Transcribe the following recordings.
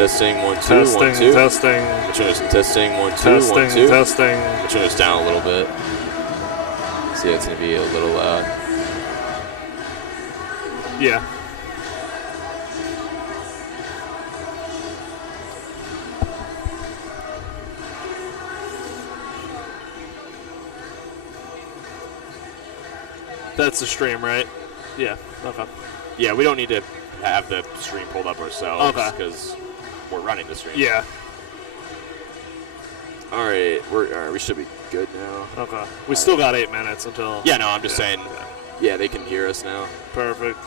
Testing, 1, 2, Testing, 1, 2. testing. Testing, 1, 2, Testing, 1, 2. testing. Turn this down a little bit. See, it's going to be a little loud. Yeah. That's the stream, right? Yeah. Okay. Yeah, we don't need to have the stream pulled up ourselves because we're running the stream. Yeah. All right, we should be good now. Okay. We still got 8 minutes until. Yeah, no, I'm just saying. Yeah, they can hear us now. Perfect.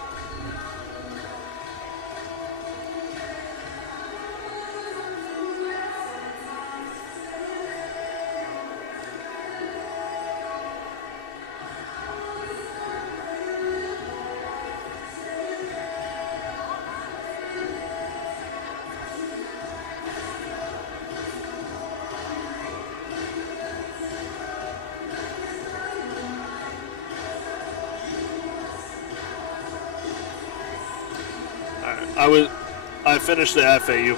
I finished the FAU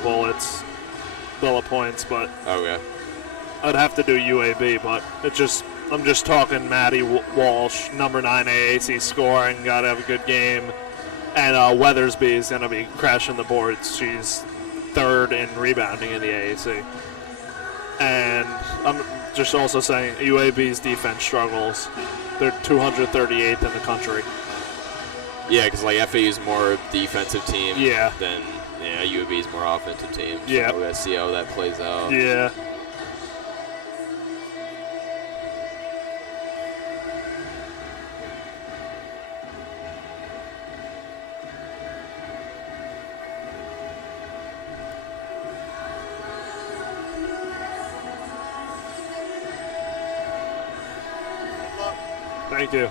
bullet points, but I'd have to do UAB. But I'm just talking Maddie Walsh, number 9 AAC scoring, gotta have a good game, and Weathersby is gonna be crashing the boards. She's 3rd in rebounding in the AAC, and I'm just also saying UAB's defense struggles. They're 238th in the country. Yeah, because like FAU's more defensive team than UAB's more offensive team. So yeah. We got to see how that plays out. Yeah. Thank you.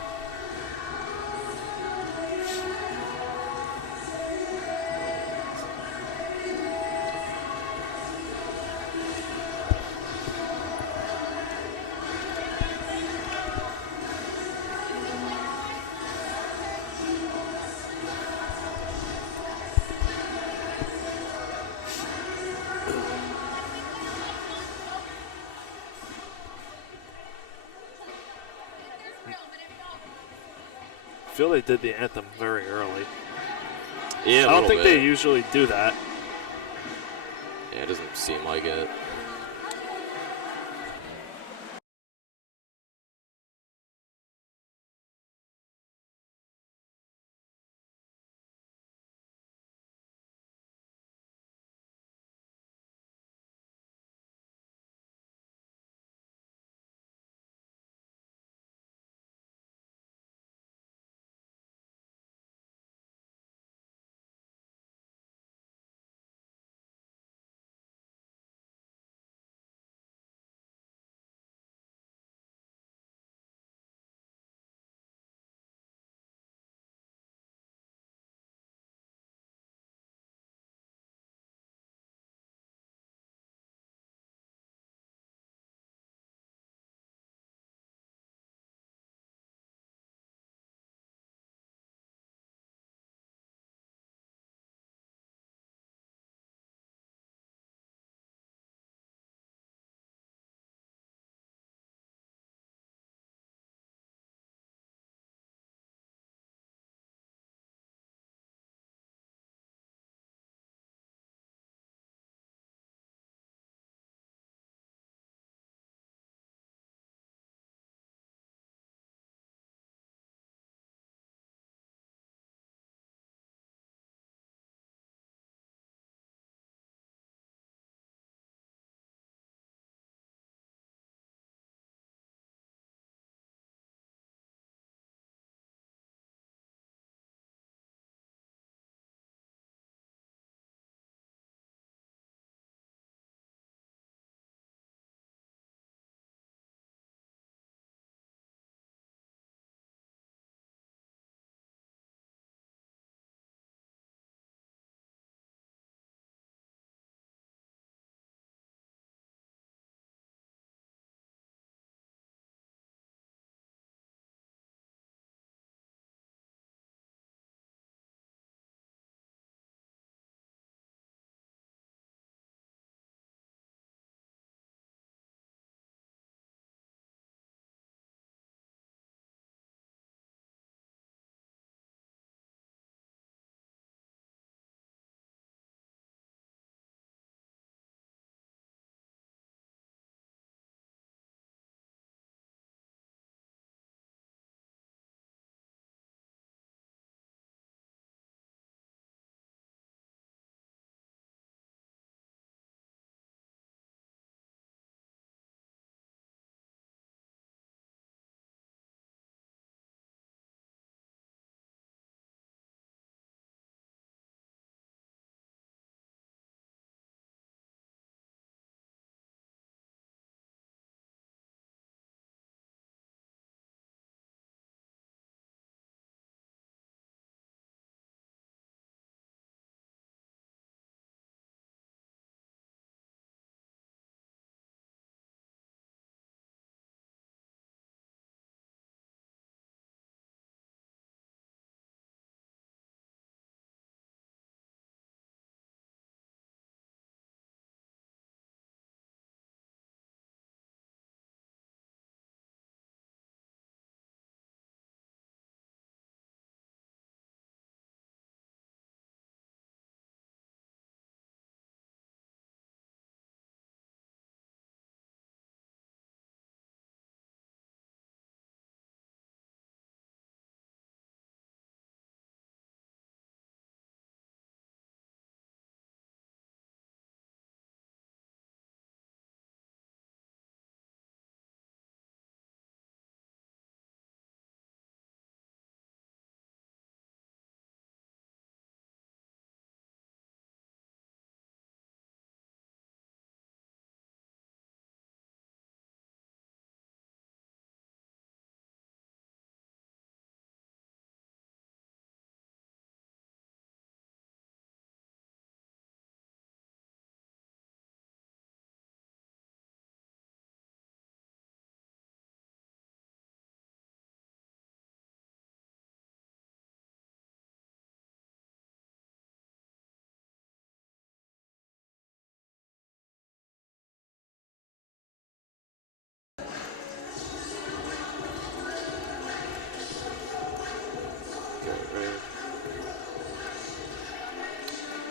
I feel they did the anthem very early. Yeah, I don't think they usually do that. Yeah, it doesn't seem like it.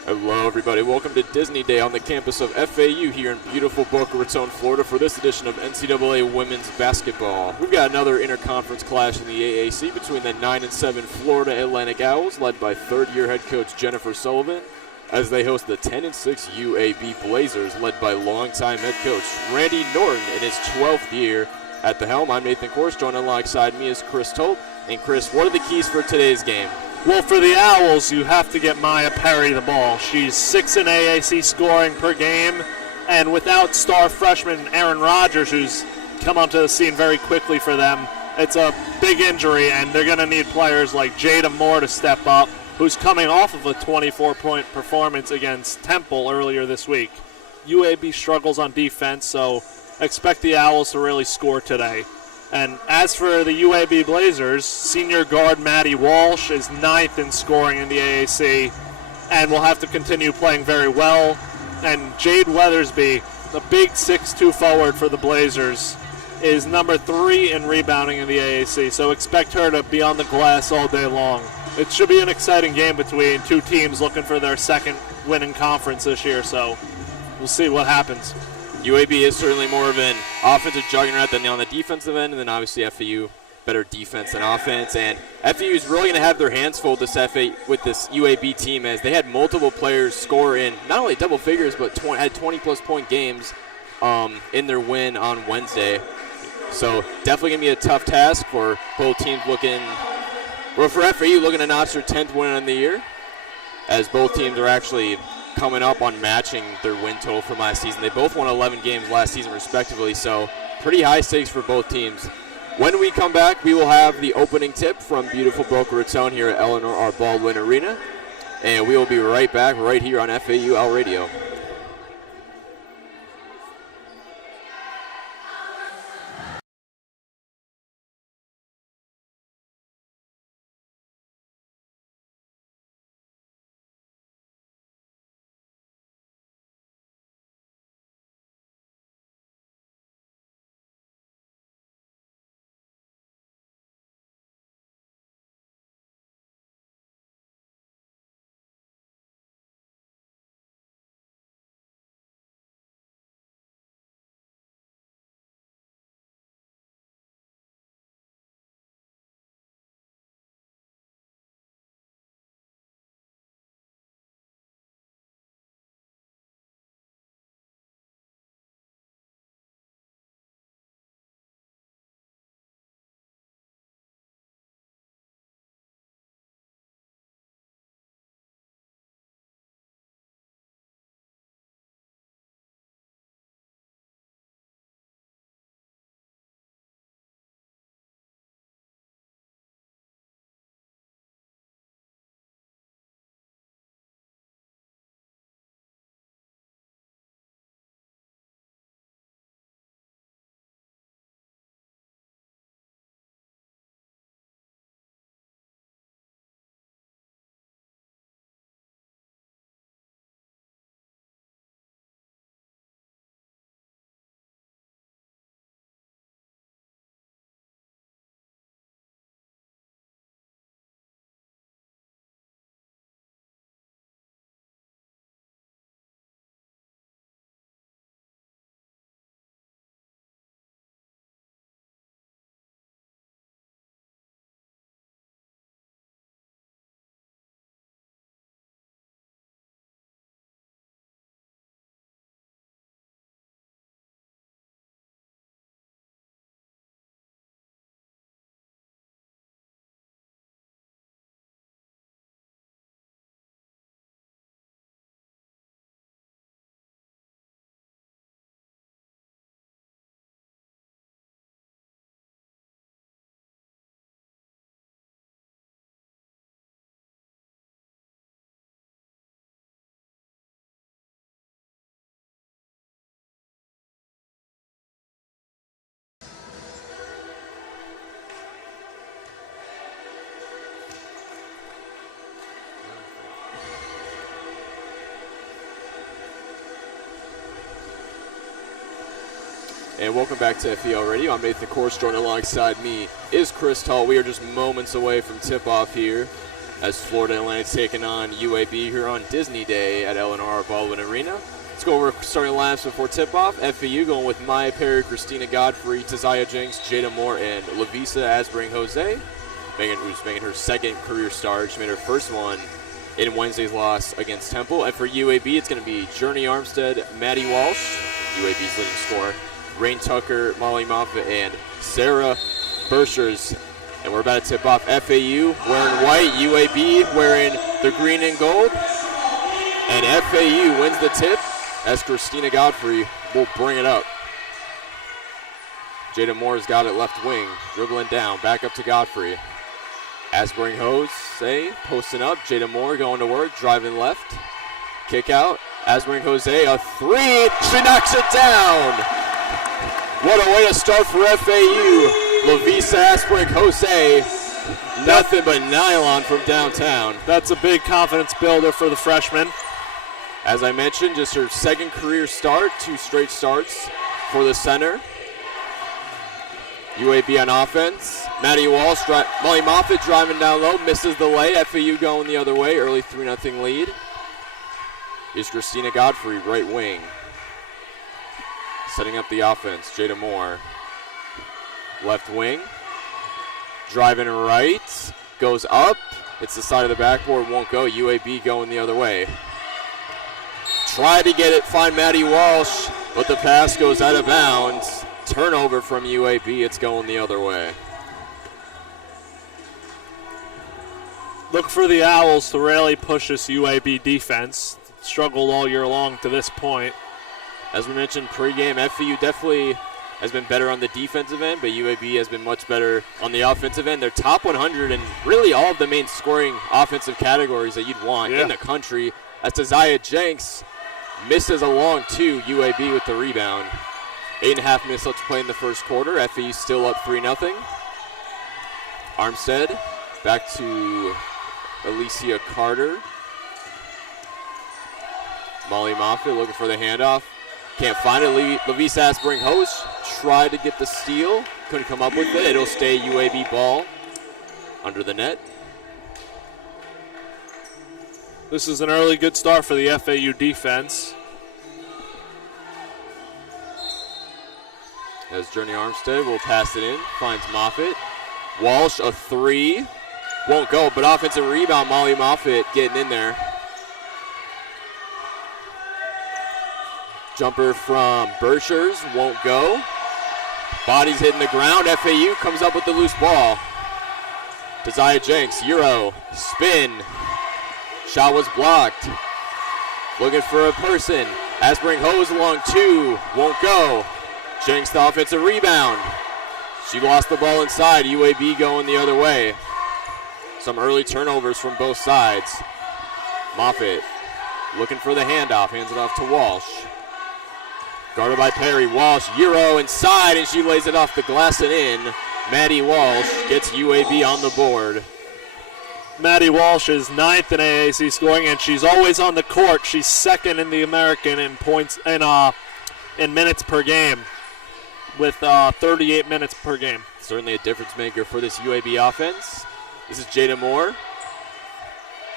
Hello, everybody. Welcome to Disney Day on the campus of FAU here in beautiful Boca Raton, Florida for this edition of NCAA Women's Basketball. We've got another interconference clash in the AAC between the 9-7 Florida Atlantic Owls, led by third-year head coach Jennifer Sullivan, as they host the 10-6 UAB Blazers, led by longtime head coach Randy Norton in his 12th year at the helm. I'm Nathan Kors, joined alongside me is Chris Tolt. And Chris, what are the keys for today's game? Well, for the Owls, you have to get Maya Perry the ball. She's 6th in AAC scoring per game, and without star freshman Aaron Rodgers, who's come onto the scene very quickly for them, it's a big injury, and they're going to need players like Jada Moore to step up, who's coming off of a 24-point performance against Temple earlier this week. UAB struggles on defense, so expect the Owls to really score today. And as for the UAB Blazers, senior guard Maddie Walsh is 9th in scoring in the AAC and will have to continue playing very well. And Jade Weathersby, the big 6'2 forward for the Blazers, is number 3 in rebounding in the AAC, so expect her to be on the glass all day long. It should be an exciting game between two teams looking for their second win in conference this year, so we'll see what happens. UAB is certainly more of an offensive juggernaut than on the defensive end, and then obviously FAU, better defense than offense. And FAU is really going to have their hands full with this UAB team, as they had multiple players score in not only double figures, but had 20-plus point games in their win on Wednesday. So definitely going to be a tough task for both teams for FAU looking to notch their 10th win on the year, as both teams are actually coming up on matching their win total from last season. They both won 11 games last season respectively, so pretty high stakes for both teams. When we come back, we will have the opening tip from beautiful Boca Raton here at Eleanor R. Baldwin Arena, and we will be right back right here on FAUL Radio. And welcome back to FAU Radio. I'm Nathan Kors. Joined alongside me is Chris Tull. We are just moments away from tip-off here as Florida Atlantic's taking on UAB here on Disney Day at Eleanor Baldwin Arena. Let's go over starting lineups before tip-off. FAU going with Maya Perry, Christina Godfrey, Taziah Jenks, Jada Moore, and Lavisa Asbring Jose, who's making her second career start. She made her first one in Wednesday's loss against Temple. And for UAB, it's going to be Journey Armstead, Maddie Walsh, UAB's leading scorer, Rain Tucker, Molly Moffitt, and Sarah Bershers. And we're about to tip off. FAU wearing white, UAB wearing the green and gold. And FAU wins the tip as Christina Godfrey will bring it up. Jada Moore's got it left wing, dribbling down, back up to Godfrey. Asbring Jose posting up. Jada Moore going to work, driving left. Kick out. Asbring Jose, a three. She knocks it down. What a way to start for FAU. Lavisa Asbring Jose, nothing but nylon from downtown. That's a big confidence builder for the freshman. As I mentioned, just her second career start, 2 straight starts for the center. UAB on offense. Maddie Walsh, Molly Moffitt driving down low, misses the lay. FAU going the other way, early 3-0 lead. Here's Christina Godfrey, right wing. Setting up the offense, Jada Moore. Left wing, driving right, goes up, it's the side of the backboard, won't go. UAB going the other way. Tried to get it, find Maddie Walsh, but the pass goes out of bounds. Turnover from UAB, it's going the other way. Look for the Owls to really push this UAB defense. Struggled all year long to this point. As we mentioned pregame, FAU definitely has been better on the defensive end, but UAB has been much better on the offensive end. They're top 100 in really all of the main scoring offensive categories that you'd want in the country. As Taziah Jenks misses a long 2, UAB with the rebound. 8.5 minutes left to play in the first quarter. FAU still up 3-0. Armstead back to Alicia Carter. Molly Moffitt looking for the handoff. Can't find it. Lavisa Asbring Jose tried to get the steal. Couldn't come up with it. It'll stay UAB ball under the net. This is an early good start for the FAU defense. As Journey Armstead will pass it in. Finds Moffitt. Walsh, a 3. Won't go, but offensive rebound. Molly Moffitt getting in there. Jumper from Bershers, won't go. Body's hitting the ground. FAU comes up with the loose ball. Taziah Jenks, Euro, spin. Shot was blocked. Looking for a person. Asbring Jose along 2, won't go. Jenks the offensive rebound. She lost the ball inside. UAB going the other way. Some early turnovers from both sides. Moffitt looking for the handoff, hands it off to Walsh. Guarded by Perry. Walsh, Euro inside, and she lays it off the glass and in. Maddie Walsh gets UAB on the board. Maddie Walsh is 9th in AAC scoring, and she's always on the court. She's 2nd in the American in points in minutes per game, with 38 minutes per game. Certainly a difference maker for this UAB offense. This is Jada Moore.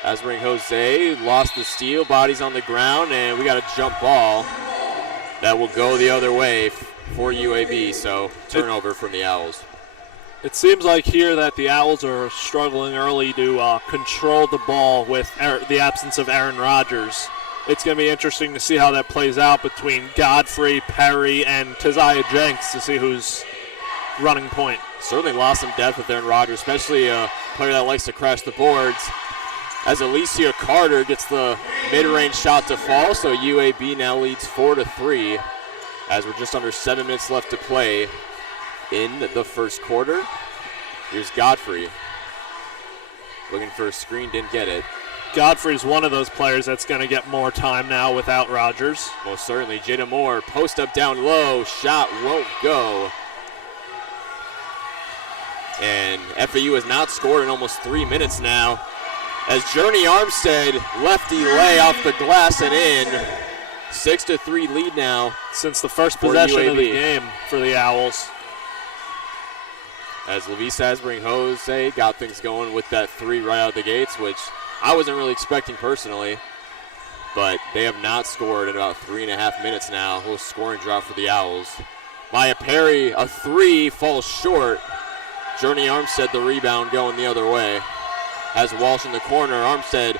Asbring Jose lost the steal. Body's on the ground, and we got a jump ball that will go the other way for UAB, so turnover from the Owls. It seems like here that the Owls are struggling early to control the ball with the absence of Aaron Rodgers. It's going to be interesting to see how that plays out between Godfrey, Perry, and Taziah Jenks to see who's running point. Certainly lost some depth with Aaron Rodgers, especially a player that likes to crash the boards. As Alicia Carter gets the mid-range shot to fall, so UAB now leads 4-3 as we're just under 7 minutes left to play in the first quarter. Here's Godfrey. Looking for a screen, didn't get it. Godfrey's one of those players that's going to get more time now without Rodgers. Most certainly. Jada Moore, post up down low, shot won't go. And FAU has not scored in almost 3 minutes now. As Journey Armstead, lefty lay off the glass and in. 6-3 lead now. Since the first possession of the game for the Owls. As Lavisa Jose got things going with that 3 right out of the gates, which I wasn't really expecting personally. But they have not scored in about 3.5 minutes now. A little scoring drought for the Owls. Maya Perry, a 3, falls short. Journey Armstead, the rebound, going the other way. Has Walsh in the corner. Armstead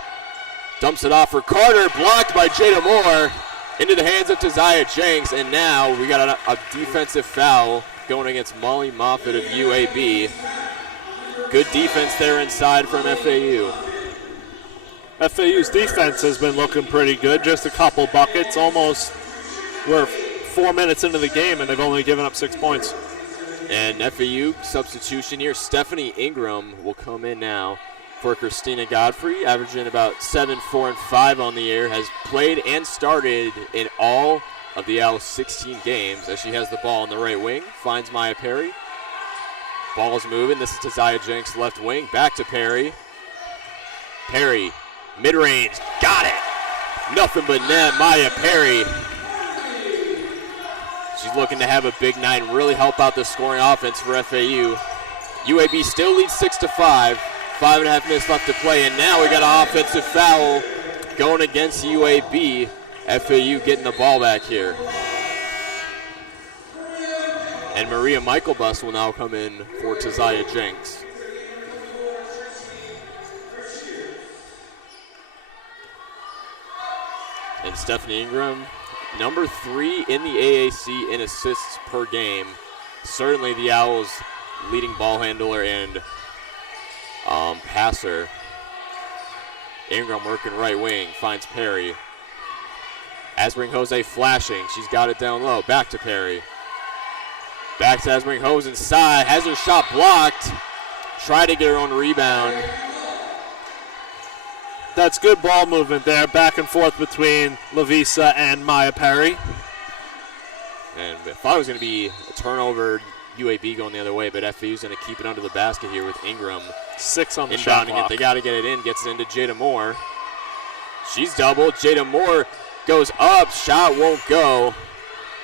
dumps it off for Carter, blocked by Jada Moore. Into the hands of Taziah Jenks, and now we got a defensive foul going against Molly Moffitt of UAB. Good defense there inside from FAU. FAU's defense has been looking pretty good. Just a couple buckets. Almost we're 4 minutes into the game, and they've only given up 6 points. And FAU substitution here. Stephanie Ingram will come in now for Christina Godfrey, averaging about 7, 4, and 5 on the year. Has played and started in all of the Owls' 16 games as she has the ball on the right wing. Finds Maya Perry. Ball is moving. This is Taziah Jenks, left wing. Back to Perry. Perry. Mid-range, got it. Nothing but net, Maya Perry. She's looking to have a big night and really help out the scoring offense for FAU. UAB still leads 6-5. 5.5 minutes left to play, and now we got an offensive foul going against UAB. FAU getting the ball back here. And Maria Michaelbus will now come in for Taziah Jenks. And Stephanie Ingram, number 3 in the AAC in assists per game. Certainly the Owls' leading ball handler and passer. Ingram working right wing, finds Perry. Asbring Jose flashing, she's got it down low, back to Perry. Back to Asbring Jose inside, has her shot blocked. Try to get her own rebound. That's good ball movement there, back and forth between Lavisa and Maya Perry. And I thought it was going to be a turnover, UAB going the other way, but FAU's going to keep it under the basket here with Ingram. 6 on the shot clock. They got to get it in, gets it into Jada Moore. She's doubled. Jada Moore goes up, shot won't go.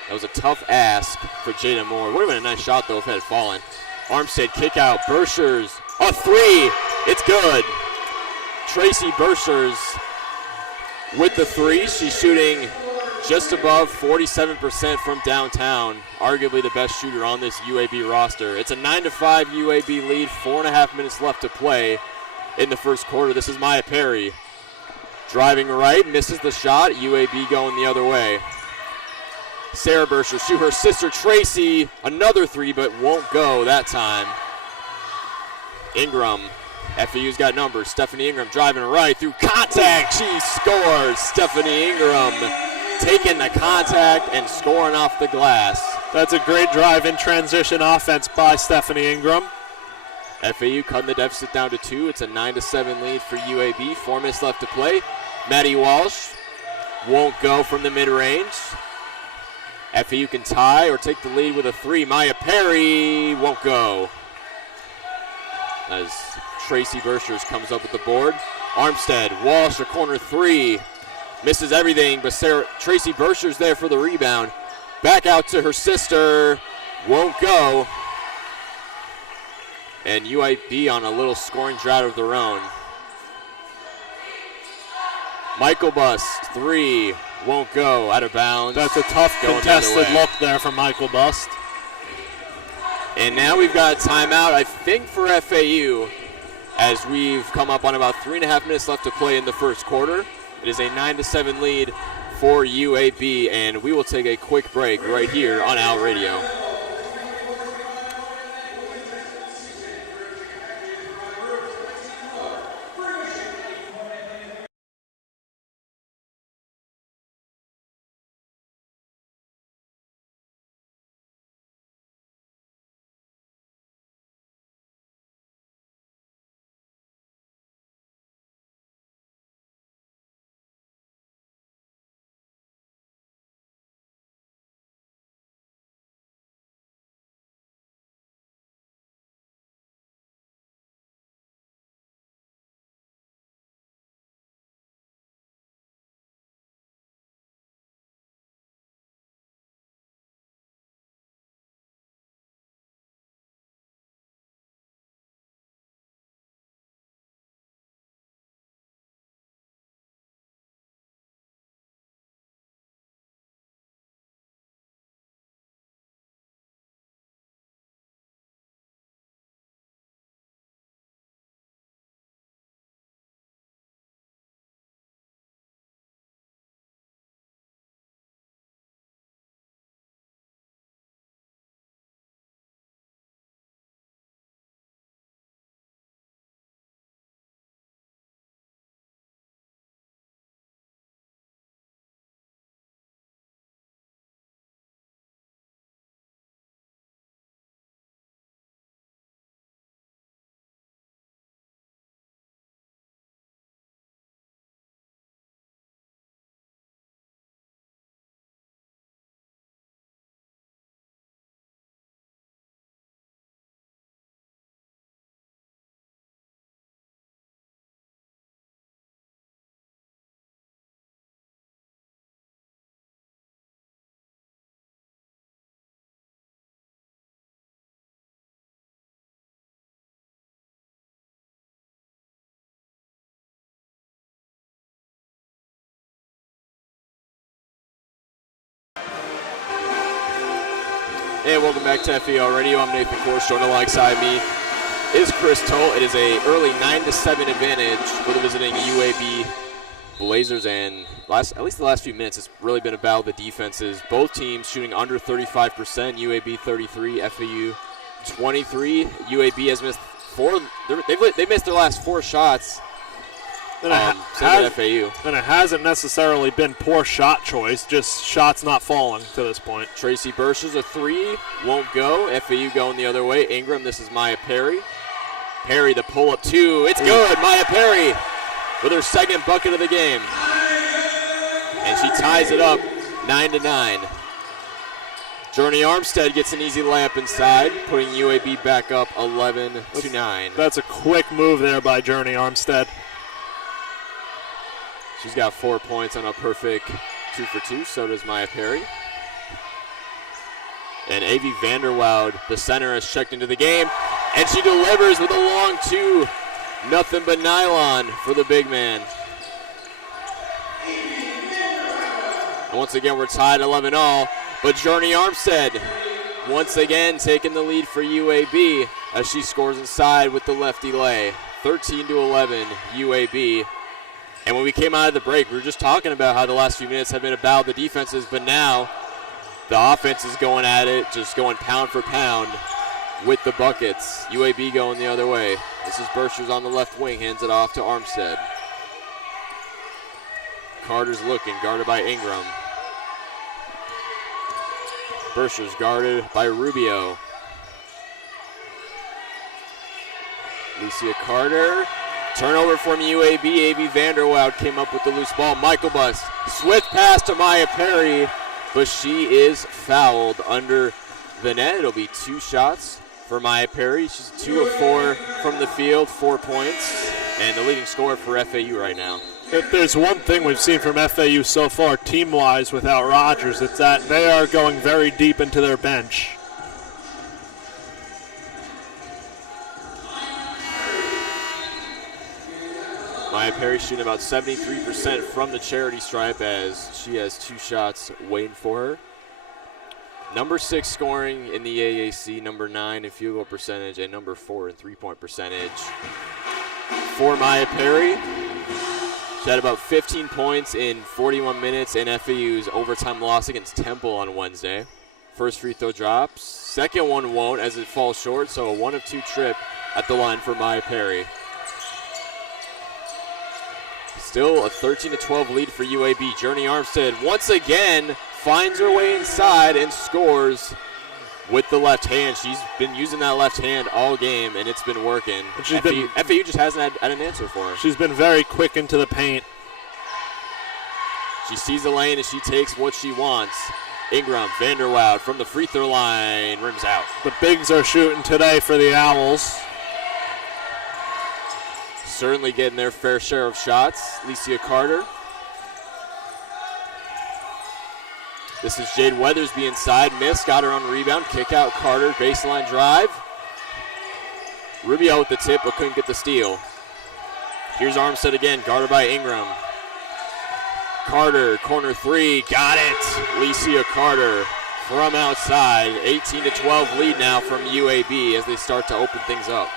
That was a tough ask for Jada Moore. Would have been a nice shot though if it had fallen. Armstead kick out, Bershers, a 3, it's good. Tracy Bershers with the 3. She's shooting just above 47% from downtown. Arguably the best shooter on this UAB roster. It's a 9-5 UAB lead, 4.5 minutes left to play in the first quarter. This is Maya Perry. Driving right, misses the shot. UAB going the other way. Sarah Bershers to her sister Tracy. Another 3, but won't go that time. Ingram. FAU's got numbers. Stephanie Ingram driving right through contact. She scores. Stephanie Ingram taking the contact and scoring off the glass. That's a great drive in transition offense by Stephanie Ingram. FAU cutting the deficit down to 2. It's a 9-7 lead for UAB. 4 minutes left to play. Maddie Walsh won't go from the mid-range. FAU can tie or take the lead with a 3. Maya Perry won't go. As Tracy Bershers comes up with the board. Armstead, Walsh, a corner 3. Misses everything, but Tracy Bershers there for the rebound. Back out to her sister. Won't go. And UAB on a little scoring drought of their own. Michaelbus, 3. Won't go. Out of bounds. That's a tough contested look there from Michaelbus. And now we've got a timeout, I think, for FAU. As we've come up on about 3.5 minutes left to play in the first quarter. It is a 9-7 lead for UAB, and we will take a quick break right here on OWL Radio. Hey, welcome back to FAU Radio. I'm Nathan Kors. Joined alongside me is Chris Toll. It is a early 9-7 advantage for the visiting UAB Blazers, and at least the last few minutes, it's really been about the defenses. Both teams shooting under 35%. UAB 33, FAU 23. UAB has missed four. They missed their last 4 shots. Same with FAU. And it hasn't necessarily been poor shot choice, just shots not falling to this point. Tracy Bursch's a 3, won't go. FAU going the other way. Ingram, this is Maya Perry. Perry, the pull-up 2, it's good. Maya Perry with her second bucket of the game. And she ties it up 9-9. Journey Armstead gets an easy layup inside, putting UAB back up 11-9. That's a quick move there by Journey Armstead. She's got 4 points on a perfect 2 for 2. So does Maya Perry. And Avi Vanderwoud, the center, has checked into the game. And she delivers with a long 2. Nothing but nylon for the big man. And once again, we're tied 11-all. But Journey Armstead, once again, taking the lead for UAB as she scores inside with the lefty lay. 13-11, UAB. And when we came out of the break, we were just talking about how the last few minutes have been about the defenses, but now the offense is going at it, just going pound for pound with the buckets. UAB going the other way. This is Burschers on the left wing, hands it off to Armstead. Carter's looking, guarded by Ingram. Burschers guarded by Rubio. Alicia Carter. Turnover from UAB. A.B. Vanderwoud came up with the loose ball. Michael Bus. Swift pass to Maya Perry, but she is fouled under the net. It'll be 2 shots for Maya Perry. She's 2 of 4 from the field, 4 points, and the leading scorer for FAU right now. If there's one thing we've seen from FAU so far, team-wise, without Rogers, it's that they are going very deep into their bench. Maya Perry shooting about 73% from the charity stripe as she has 2 shots waiting for her. Number 6 scoring in the AAC, number 9 in field goal percentage, and number 4 in three-point percentage for Maya Perry. She had about 15 points in 41 minutes in FAU's overtime loss against Temple on Wednesday. First free throw drops. Second one won't as it falls short, so a 1 of 2 trip at the line for Maya Perry. Still a 13-12 lead for UAB. Journey Armstead once again finds her way inside and scores with the left hand. She's been using that left hand all game, and it's been working. FAU just hasn't had an answer for her. She's been very quick into the paint. She sees the lane, and she takes what she wants. Ingram, Vanderwoud from the free throw line, rims out. The bigs are shooting today for the Owls. Certainly getting their fair share of shots. Alicia Carter. This is Jade Weathersby inside. Miss, got her on rebound. Kick out Carter, baseline drive. Rubio with the tip, but couldn't get the steal. Here's Armstead again, guarded by Ingram. Carter, corner 3, got it. Alicia Carter from outside. 18-12 lead now from UAB as they start to open things up.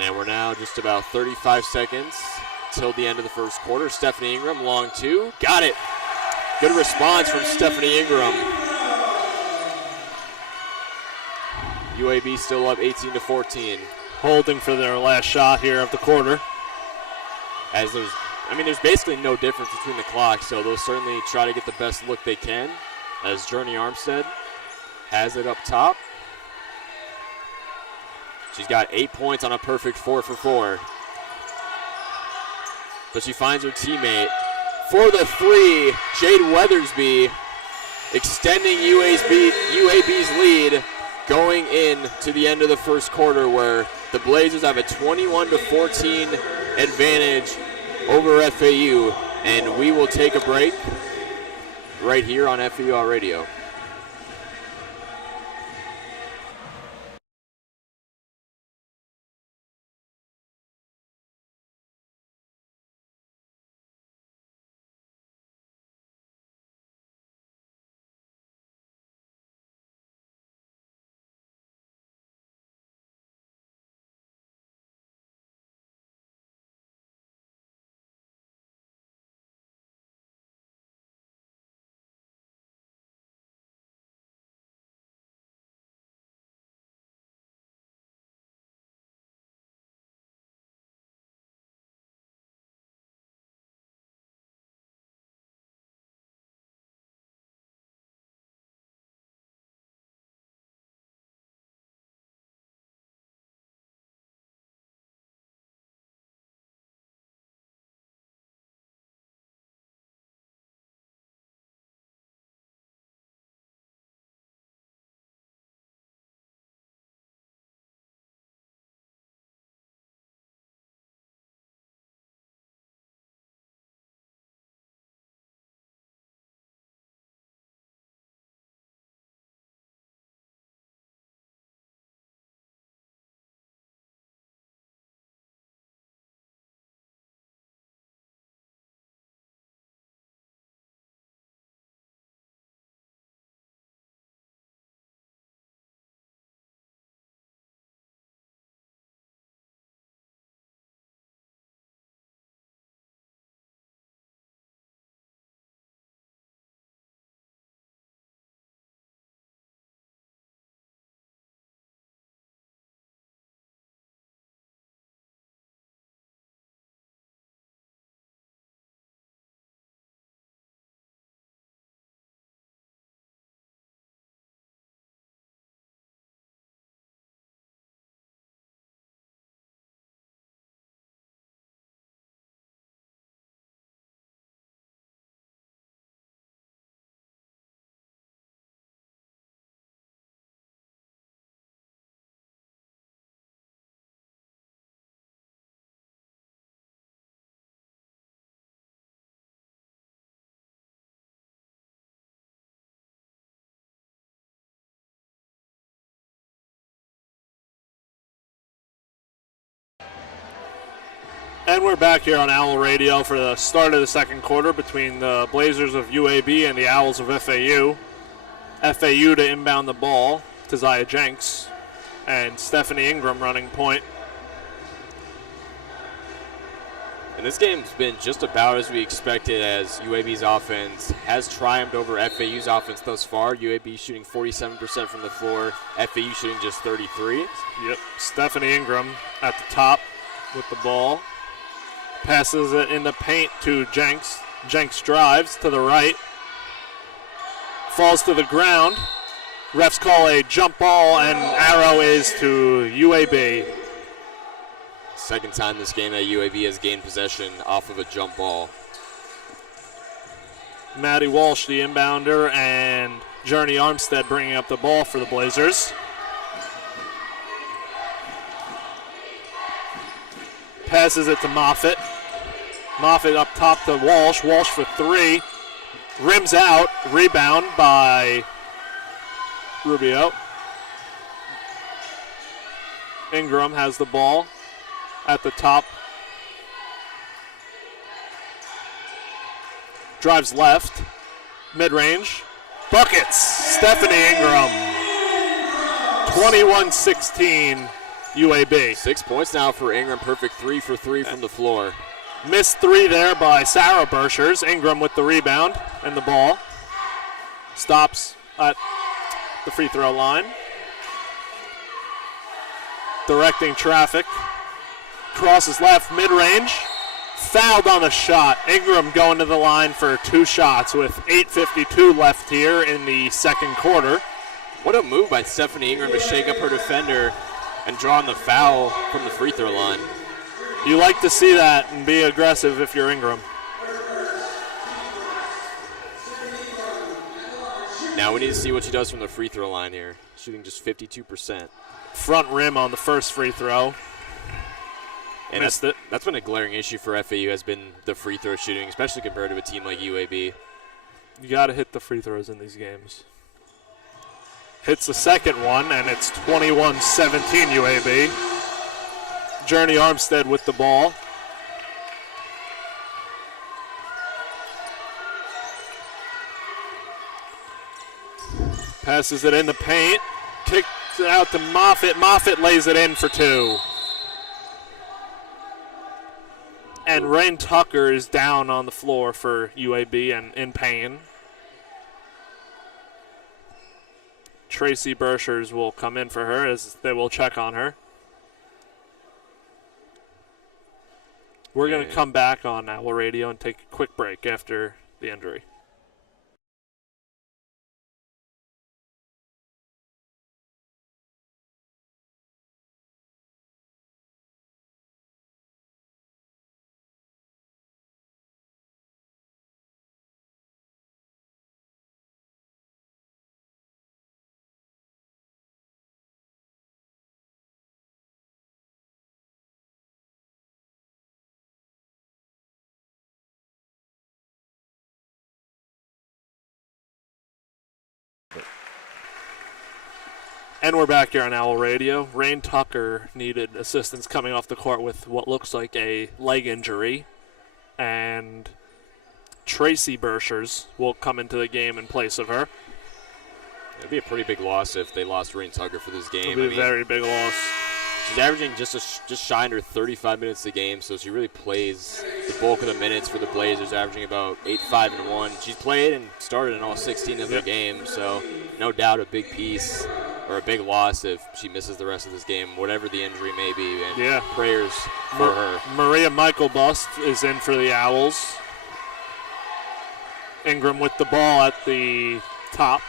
And we're now just about 35 seconds till the end of the first quarter. Stephanie Ingram, long 2. Got it. Good response from Stephanie Ingram. UAB still up 18-14. Holding for their last shot here of the quarter. As there's basically no difference between the clocks, so they'll certainly try to get the best look they can. As Journey Armstead has it up top. She's got 8 points on a perfect 4 for 4. But she finds her teammate for the 3. Jade Weathersby extending UAB's lead going into the end of the first quarter, where the Blazers have a 21-14 advantage over FAU. And we will take a break right here on FAU Radio. And we're back here on Owl Radio for the start of the second quarter between the Blazers of UAB and the Owls of FAU. FAU to inbound the ball to Zaya Jenks and Stephanie Ingram running point. And this game's been just about as we expected, as UAB's offense has triumphed over FAU's offense thus far. UAB shooting 47% from the floor, FAU shooting just 33%. Yep, Stephanie Ingram at the top with the ball. Passes it in the paint to Jenks. Jenks drives to the right. Falls to the ground. Refs call a jump ball, and arrow is to UAB. Second time this game that UAB has gained possession off of a jump ball. Maddie Walsh, the inbounder, and Journey Armstead bringing up the ball for the Blazers. Passes it to Moffitt. Moffitt up top to Walsh. Walsh for three. Rims out. Rebound by Rubio. Ingram has the ball at the top. Drives left. Mid-range. Buckets. Stephanie Ingram. 21-16 UAB. 6 points now for Ingram. Perfect 3 for 3 from the floor. Missed three there by Sarah Bershers. Ingram with the rebound and the ball. Stops at the free throw line. Directing traffic. Crosses left, mid-range. Fouled on the shot. Ingram going to the line for 2 shots with 8:52 left here in the second quarter. What a move by Stephanie Ingram to shake up her defender and draw on the foul from the free throw line. You like to see that and be aggressive if you're Ingram. Now we need to see what she does from the free throw line here. Shooting just 52%. Front rim on the first free throw. And that's been a glaring issue for FAU, has been the free throw shooting, especially compared to a team like UAB. You got to hit the free throws in these games. Hits the second one, and it's 21-17 UAB. Journey Armstead with the ball. Passes it in the paint. Kicks it out to Moffitt. Moffitt lays it in for 2. And Rain Tucker is down on the floor for UAB and in pain. Tracy Bershers will come in for her as they will check on her. We're going to come back on Owl Radio and take a quick break after the injury. And we're back here on Owl Radio. Rain Tucker needed assistance coming off the court with what looks like a leg injury. And Tracy Bershers will come into the game in place of her. It'd be a pretty big loss if they lost Rain Tucker for this game. It'd be a very big loss. She's averaging just shy under 35 minutes a game, so she really plays the bulk of the minutes for the Blazers, averaging about 8, 5, and 1. She's played and started in all 16 of their games, so no doubt a big piece or a big loss if she misses the rest of this game, whatever the injury may be. And prayers for her. Maria Michael Bust is in for the Owls. Ingram with the ball at the top.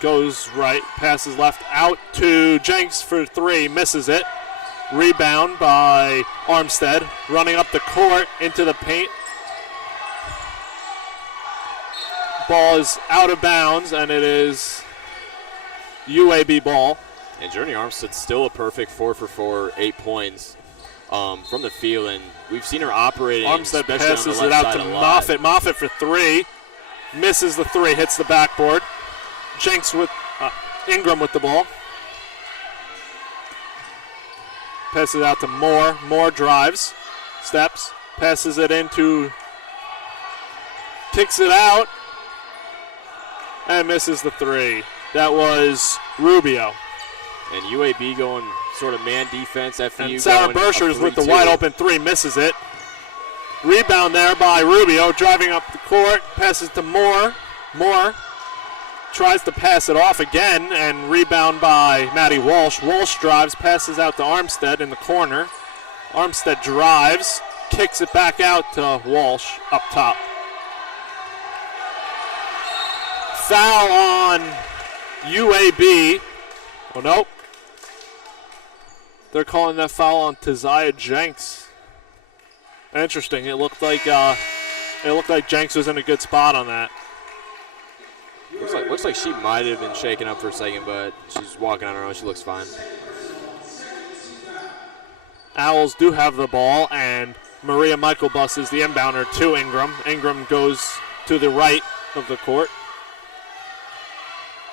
Goes right, passes left, out to Jenks for 3, misses it. Rebound by Armstead, running up the court into the paint. Ball is out of bounds, and it is UAB ball. And Journey Armstead's still a perfect 4 for 4, 8 points from the field, and we've seen her operating. Armstead passes it out to Moffitt. Moffitt for 3, misses the 3, hits the backboard. Jenks with Ingram with the ball. Passes out to Moore. Moore drives. Steps, passes it into, kicks it out, and misses the three. That was Rubio. And UAB going sort of man defense. FAU and Sarah Bershers with the wide open three, misses it. Rebound there by Rubio, driving up the court, passes to Moore. Moore tries to pass it off again, and rebound by Maddie Walsh. Walsh drives, passes out to Armstead in the corner. Armstead drives, kicks it back out to Walsh up top. Foul on UAB. Oh, no. They're calling that foul on Taziah Jenks. Interesting. It looked like Jenks was in a good spot on that. Looks like she might have been shaken up for a second, but she's walking on her own. She looks fine. Owls do have the ball, and Maria Michael buses the inbounder to Ingram. Ingram goes to the right of the court.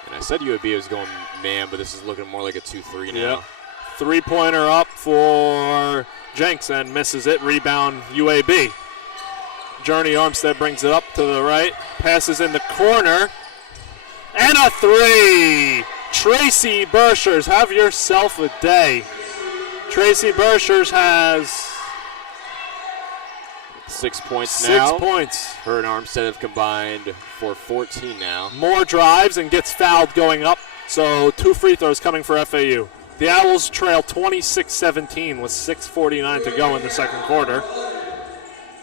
And I said UAB was going man, but this is looking more like a 2-3 now. Yep. Three-pointer up for Jenks and misses it. Rebound UAB. Journey Armstead brings it up to the right. Passes in the corner. And a three. Tracy Bershers, have yourself a day. Tracy Bershers has 6 points now. 6 points. Her and Armstead have combined for 14 now. Moore drives and gets fouled going up. So 2 free throws coming for FAU. The Owls trail 26-17 with 6:49 to go in the second quarter.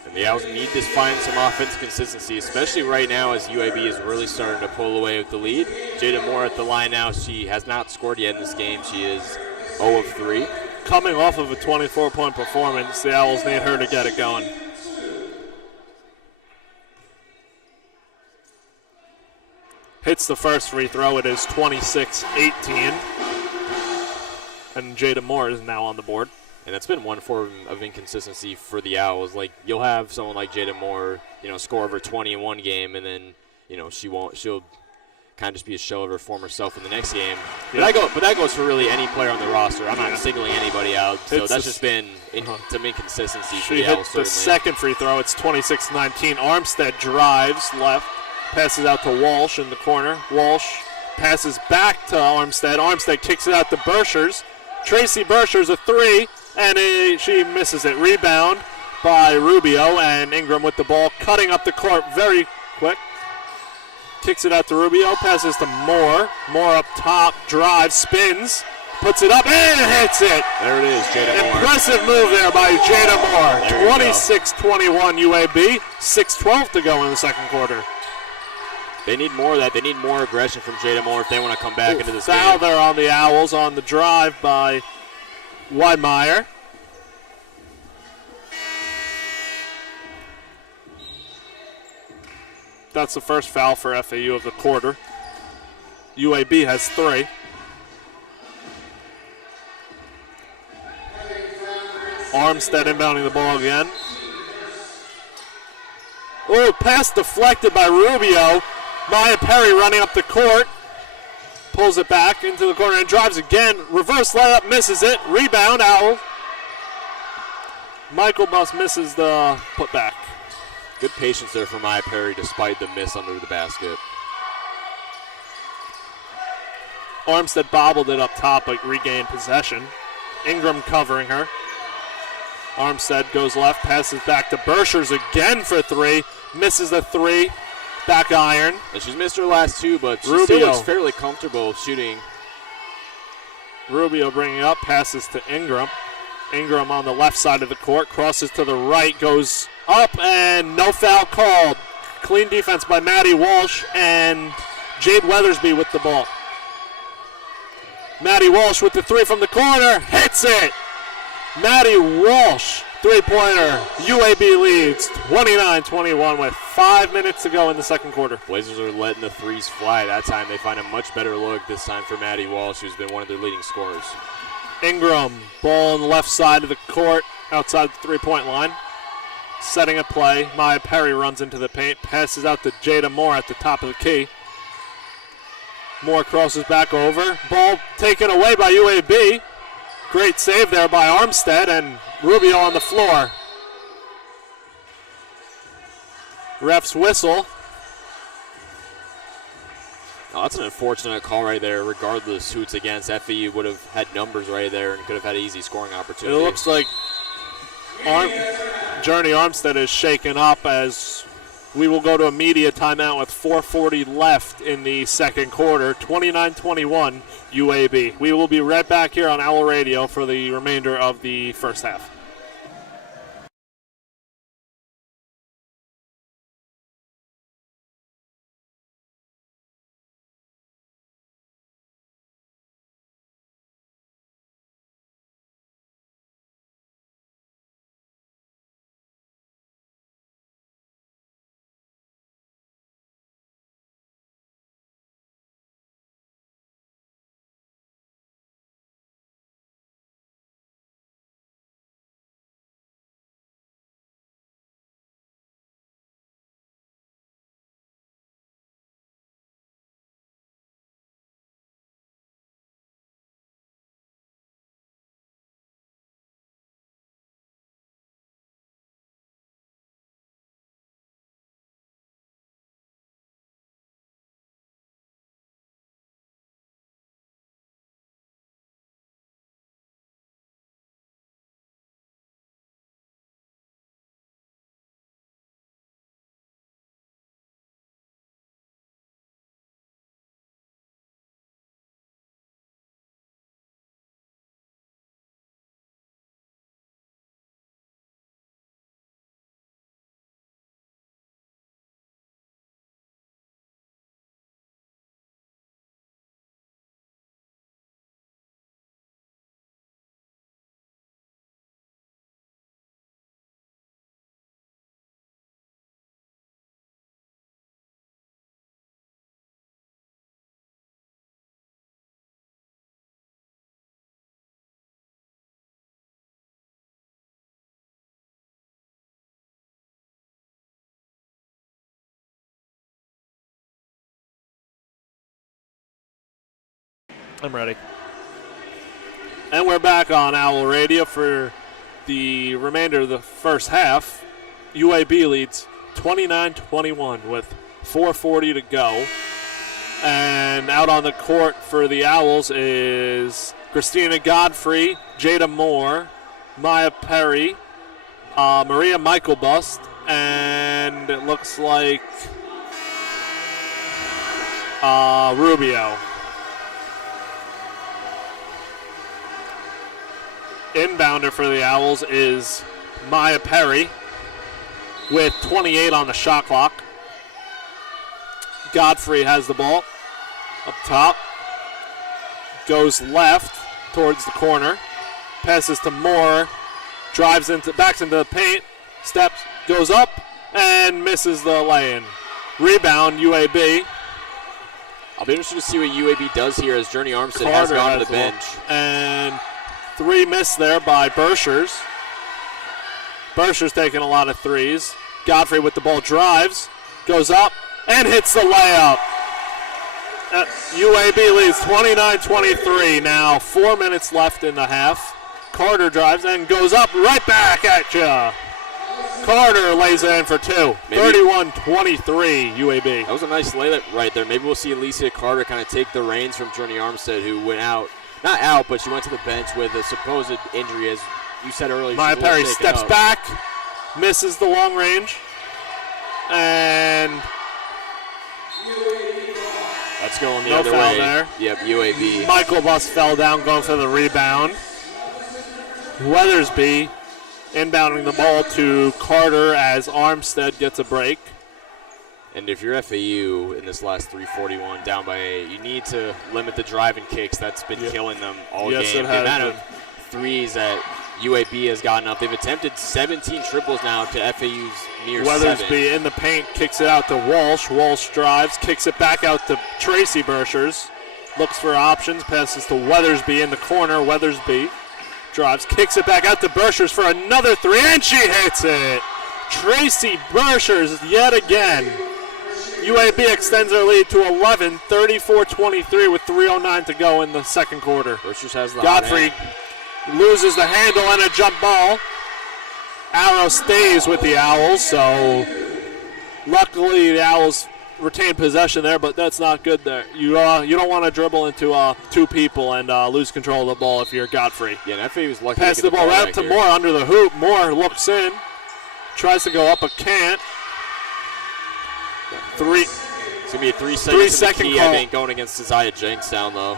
And the Owls need to find some offensive consistency, especially right now as UAB is really starting to pull away with the lead. Jada Moore at the line now. She has not scored yet in this game. She is 0 of 3. Coming off of a 24-point performance, the Owls need her to get it going. Hits the first free throw. It is 26-18. And Jada Moore is now on the board. And that's been one form of inconsistency for the Owls. Like, you'll have someone like Jada Moore, score over 20 in one game, and then, she'll kind of just be a shell of her former self in the next game. Yep. But that goes for really any player on the roster. I'm not singling anybody out. So that's just been some inconsistency for the Owls. She hit the second free throw. It's 26-19. Armstead drives left, passes out to Walsh in the corner. Walsh passes back to Armstead. Armstead kicks it out to Bershers. Tracy Bershers a three, and she misses it. Rebound by Rubio, and Ingram with the ball, cutting up the court very quick. Kicks it out to Rubio, passes to Moore. Moore up top, drives, spins, puts it up, and hits it. There it is, Jada Moore. Impressive move there by Jada Moore. 26-21 UAB, 6:12 to go in the second quarter. They need more of that. They need more aggression from Jada Moore if they want to come back into this game. Foul there on the Owls on the drive by Weidmeyer. That's the first foul for FAU of the quarter. UAB has 3. Armstead inbounding the ball again. Oh, pass deflected by Rubio. Maya Perry running up the court. Pulls it back into the corner and drives again. Reverse layup, misses it. Rebound, Owl. Michael Buss misses the putback. Good patience there for Maya Perry despite the miss under the basket. Armstead bobbled it up top but regained possession. Ingram covering her. Armstead goes left, passes back to Bershers again for 3. Misses the 3. Back iron. And she's missed her last 2, but she Rubio still looks fairly comfortable shooting. Rubio bringing up, passes to Ingram. Ingram on the left side of the court, crosses to the right, goes up, and no foul called. Clean defense by Maddie Walsh and Jade Weathersby with the ball. Maddie Walsh with the 3 from the corner, hits it! Maddie Walsh, three-pointer. UAB leads 29-21 with 5 minutes to go in the second quarter. Blazers are letting the threes fly. That time they find a much better look this time for Maddie Walsh, who's been one of their leading scorers. Ingram, ball on the left side of the court, outside the three-point line. Setting a play. Maya Perry runs into the paint, passes out to Jada Moore at the top of the key. Moore crosses back over. Ball taken away by UAB. Great save there by Armstead, and Rubio on the floor. Ref's whistle. Oh, that's an unfortunate call right there. Regardless who it's against, FAU would have had numbers right there and could have had an easy scoring opportunity. It looks like Journey Armstead is shaken up as we will go to a media timeout with 4:40 left in the second quarter. 29-21 UAB. We will be right back here on Owl Radio for the remainder of the first half. I'm ready. And we're back on Owl Radio for the remainder of the first half. UAB leads 29-21 with 4:40 to go. And out on the court for the Owls is Christina Godfrey, Jada Moore, Maya Perry, Maria Michaelbust, and it looks like Rubio. Inbounder for the Owls is Maya Perry with 28 on the shot clock. Godfrey has the ball up top. Goes left towards the corner. Passes to Moore. Backs into the paint. Steps, goes up, and misses the lay-in. Rebound, UAB. I'll be interested to see what UAB does here as Journey Armstead has gone to the bench. And 3 missed there by Bershers. Bershers taking a lot of threes. Godfrey with the ball drives, goes up, and hits the layup. UAB leads 29-23 now. 4 minutes left in the half. Carter drives and goes up right back at ya. Carter lays it in for 2. 31-23 UAB. That was a nice layup right there. Maybe we'll see Alicia Carter kind of take the reins from Journey Armstead, who went out. Not out, but she went to the bench with a supposed injury, as you said earlier. Maya Perry steps back, misses the long range, and that's going the no other foul way. There. Yep, UAB. Michaelbust fell down going for the rebound. Weathersby inbounding the ball to Carter as Armstead gets a break. And if you're FAU in this last 3:41 down by 8, you need to limit the driving kicks. That's been killing them all game. The amount of threes that UAB has gotten up. They've attempted 17 triples now to FAU's near 7. Weathersby in the paint, kicks it out to Walsh. Walsh drives, kicks it back out to Tracy Bershers. Looks for options, passes to Weathersby in the corner. Weathersby drives, kicks it back out to Bershers for another 3, and she hits it. Tracy Bershers yet again. UAB extends their lead to 11, 34-23 with 3:09 to go in the second quarter. Bershers has the Godfrey loses the handle and a jump ball. Arrow stays with the Owls, so Luckily, the Owls retain possession there, but that's not good there. You don't want to dribble into two people and lose control of the ball if you're Godfrey. Yeah, and FAU's lucky Pass to get the ball out to here. Moore under the hoop. Moore looks in, tries to go up, but can't. Three. It's going to be a 3 second Second key, call. I think, going against Isaiah Jenks down low.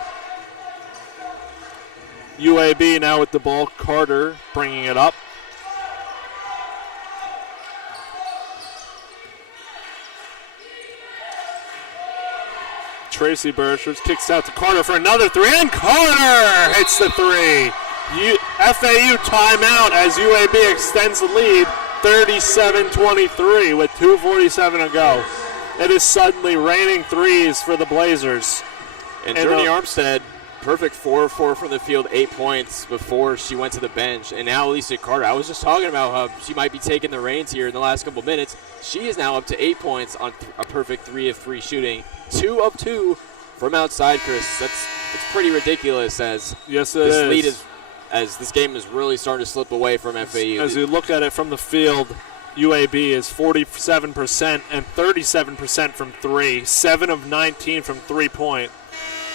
UAB now with the ball. Carter bringing it up. Tracy Burchers kicks out to Carter for another three, and Carter hits the three. FAU timeout as UAB extends the lead 37-23 with 2:47 to go. It is suddenly raining threes for the Blazers. And Jordy Armstead, perfect 4 of 4 from the field, 8 points before she went to the bench. And now Alicia Carter, I was just talking about how she might be taking the reins here in the last couple minutes. She is now up to 8 points on a perfect 3 of 3 shooting. 2 of 2 from outside, Chris. It's pretty ridiculous as yes, this lead is, as this game is really starting to slip away from FAU. As you look at it from the field, UAB is 47% and 37% from 3, 7 of 19 from 3-point.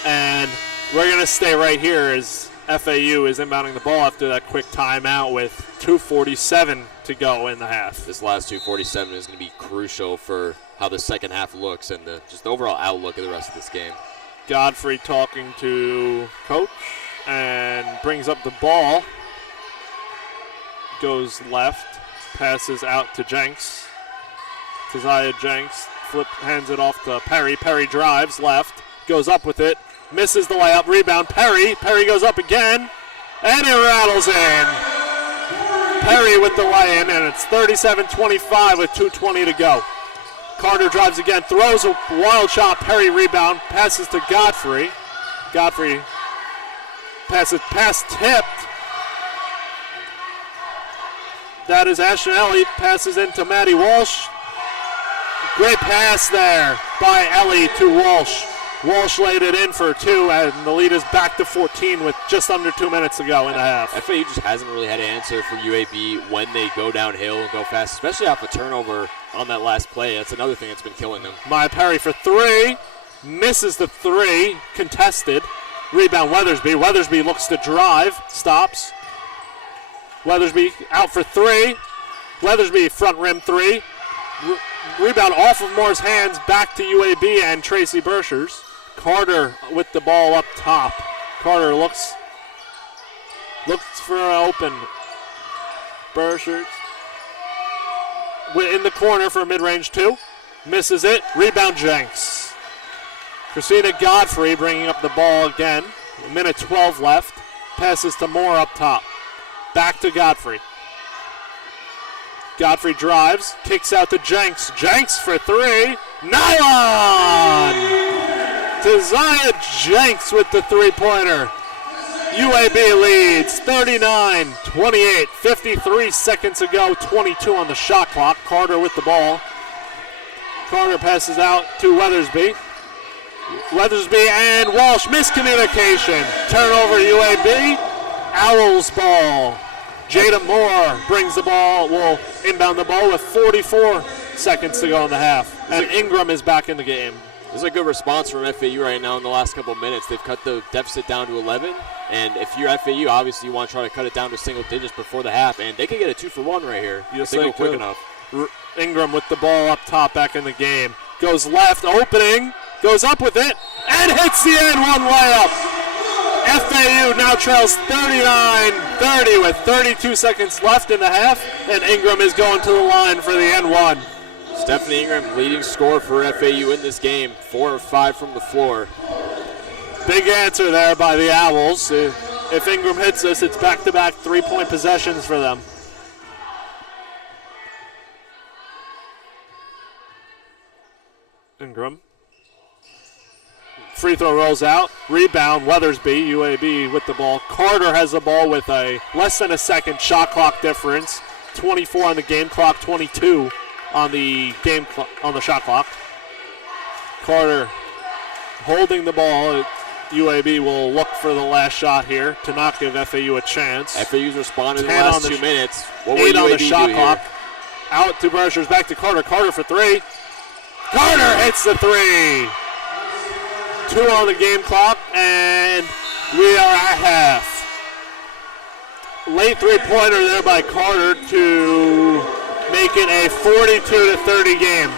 And we're going to stay right here as FAU is inbounding the ball after that quick timeout with 2:47 to go in the half. This last 2:47 is going to be crucial for how the second half looks and just the overall outlook of the rest of this game. Godfrey talking to coach and brings up the ball. Goes left, passes out to Jenks. Keziah Jenks hands it off to Perry. Perry drives left, goes up with it, misses the layup, rebound. Perry goes up again, and it rattles in. Perry with the lay-in, and it's 37-25 with 2:20 to go. Carter drives again, throws a wild shot. Perry rebound, passes to Godfrey. Godfrey passes pass tipped. That is Ashton Ellie, passes into Maddie Walsh. Great pass there by Ellie to Walsh. Walsh laid it in for 2, and the lead is back to 14 with just under 2 minutes to go in the half. FAU just hasn't really had an answer for UAB when they go downhill and go fast, especially off a turnover on that last play. That's another thing that's been killing them. Maya Perry for 3, misses the 3, contested. Rebound Weathersby. Weathersby looks to drive, stops. Weathersby out for 3. Weathersby front rim 3. Rebound off of Moore's hands, back to UAB and Tracy Burchers. Carter with the ball up top. Carter looks for an open. Burchers in the corner for a mid-range 2. Misses it. Rebound Jenks. Christina Godfrey bringing up the ball again. 1:12 left. Passes to Moore up top. Back to Godfrey. Godfrey drives, kicks out to Jenks. Jenks for 3. Nylon! Keziah Jenks with the 3-pointer. UAB leads 39-28. 53 seconds ago, 22 on the shot clock. Carter with the ball. Carter passes out to Weathersby. Weathersby and Walsh, miscommunication. Turnover UAB. Owls ball. Jada Moore brings the ball, will inbound the ball with 44 seconds to go in the half. And Ingram is back in the game. This is a good response from FAU right now in the last couple of minutes. They've cut the deficit down to 11. And if you're FAU, obviously you want to try to cut it down to single digits before the half. And they could get a 2-for-1 right here. Yes, they go quick enough. Ingram with the ball up top, back in the game. Goes left, opening, goes up with it, and hits the end one layup. FAU now trails 39-30 with 32 seconds left in the half, and Ingram is going to the line for the N1. Stephanie Ingram, leading scorer for FAU in this game, 4 of 5 from the floor. Big answer there by the Owls. If Ingram hits this, it's back-to-back 3-point possessions for them. Ingram. Free throw rolls out. Rebound, Weathersby, UAB with the ball. Carter has the ball with a less than a second shot clock difference. 24 on the game clock, 22 on the on the shot clock. Carter holding the ball. UAB will look for the last shot here to not give FAU a chance. FAU's responded in the last 2 minutes. What will 8 on the UAB shot do clock. Here? Out to Burchers, back to Carter. Carter for 3. Carter hits the three. 2 on the game clock, and we are at half. Late three-pointer there by Carter to make it a 42-30 game.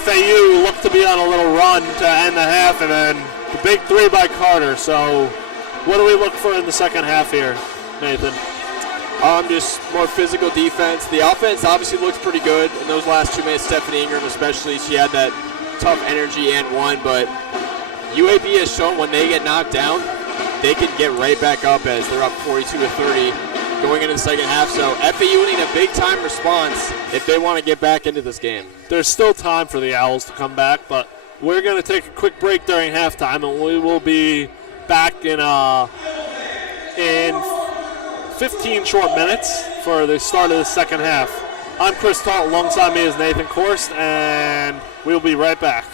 FAU looked to be on a little run to end the half, and then the big three by Carter. So what do we look for in the second half here, Nathan? Just more physical defense. The offense obviously looks pretty good in those last 2 minutes. Stephanie Ingram especially, she had that tough energy and won, but UAB has shown when they get knocked down, they can get right back up as they're up 42-30 going into the second half. So FAU need a big-time response if they want to get back into this game. There's still time for the Owls to come back, but we're going to take a quick break during halftime, and we will be back in 15 short minutes for the start of the second half. I'm Chris Talt. Alongside me is Nathan Korst, and we'll be right back.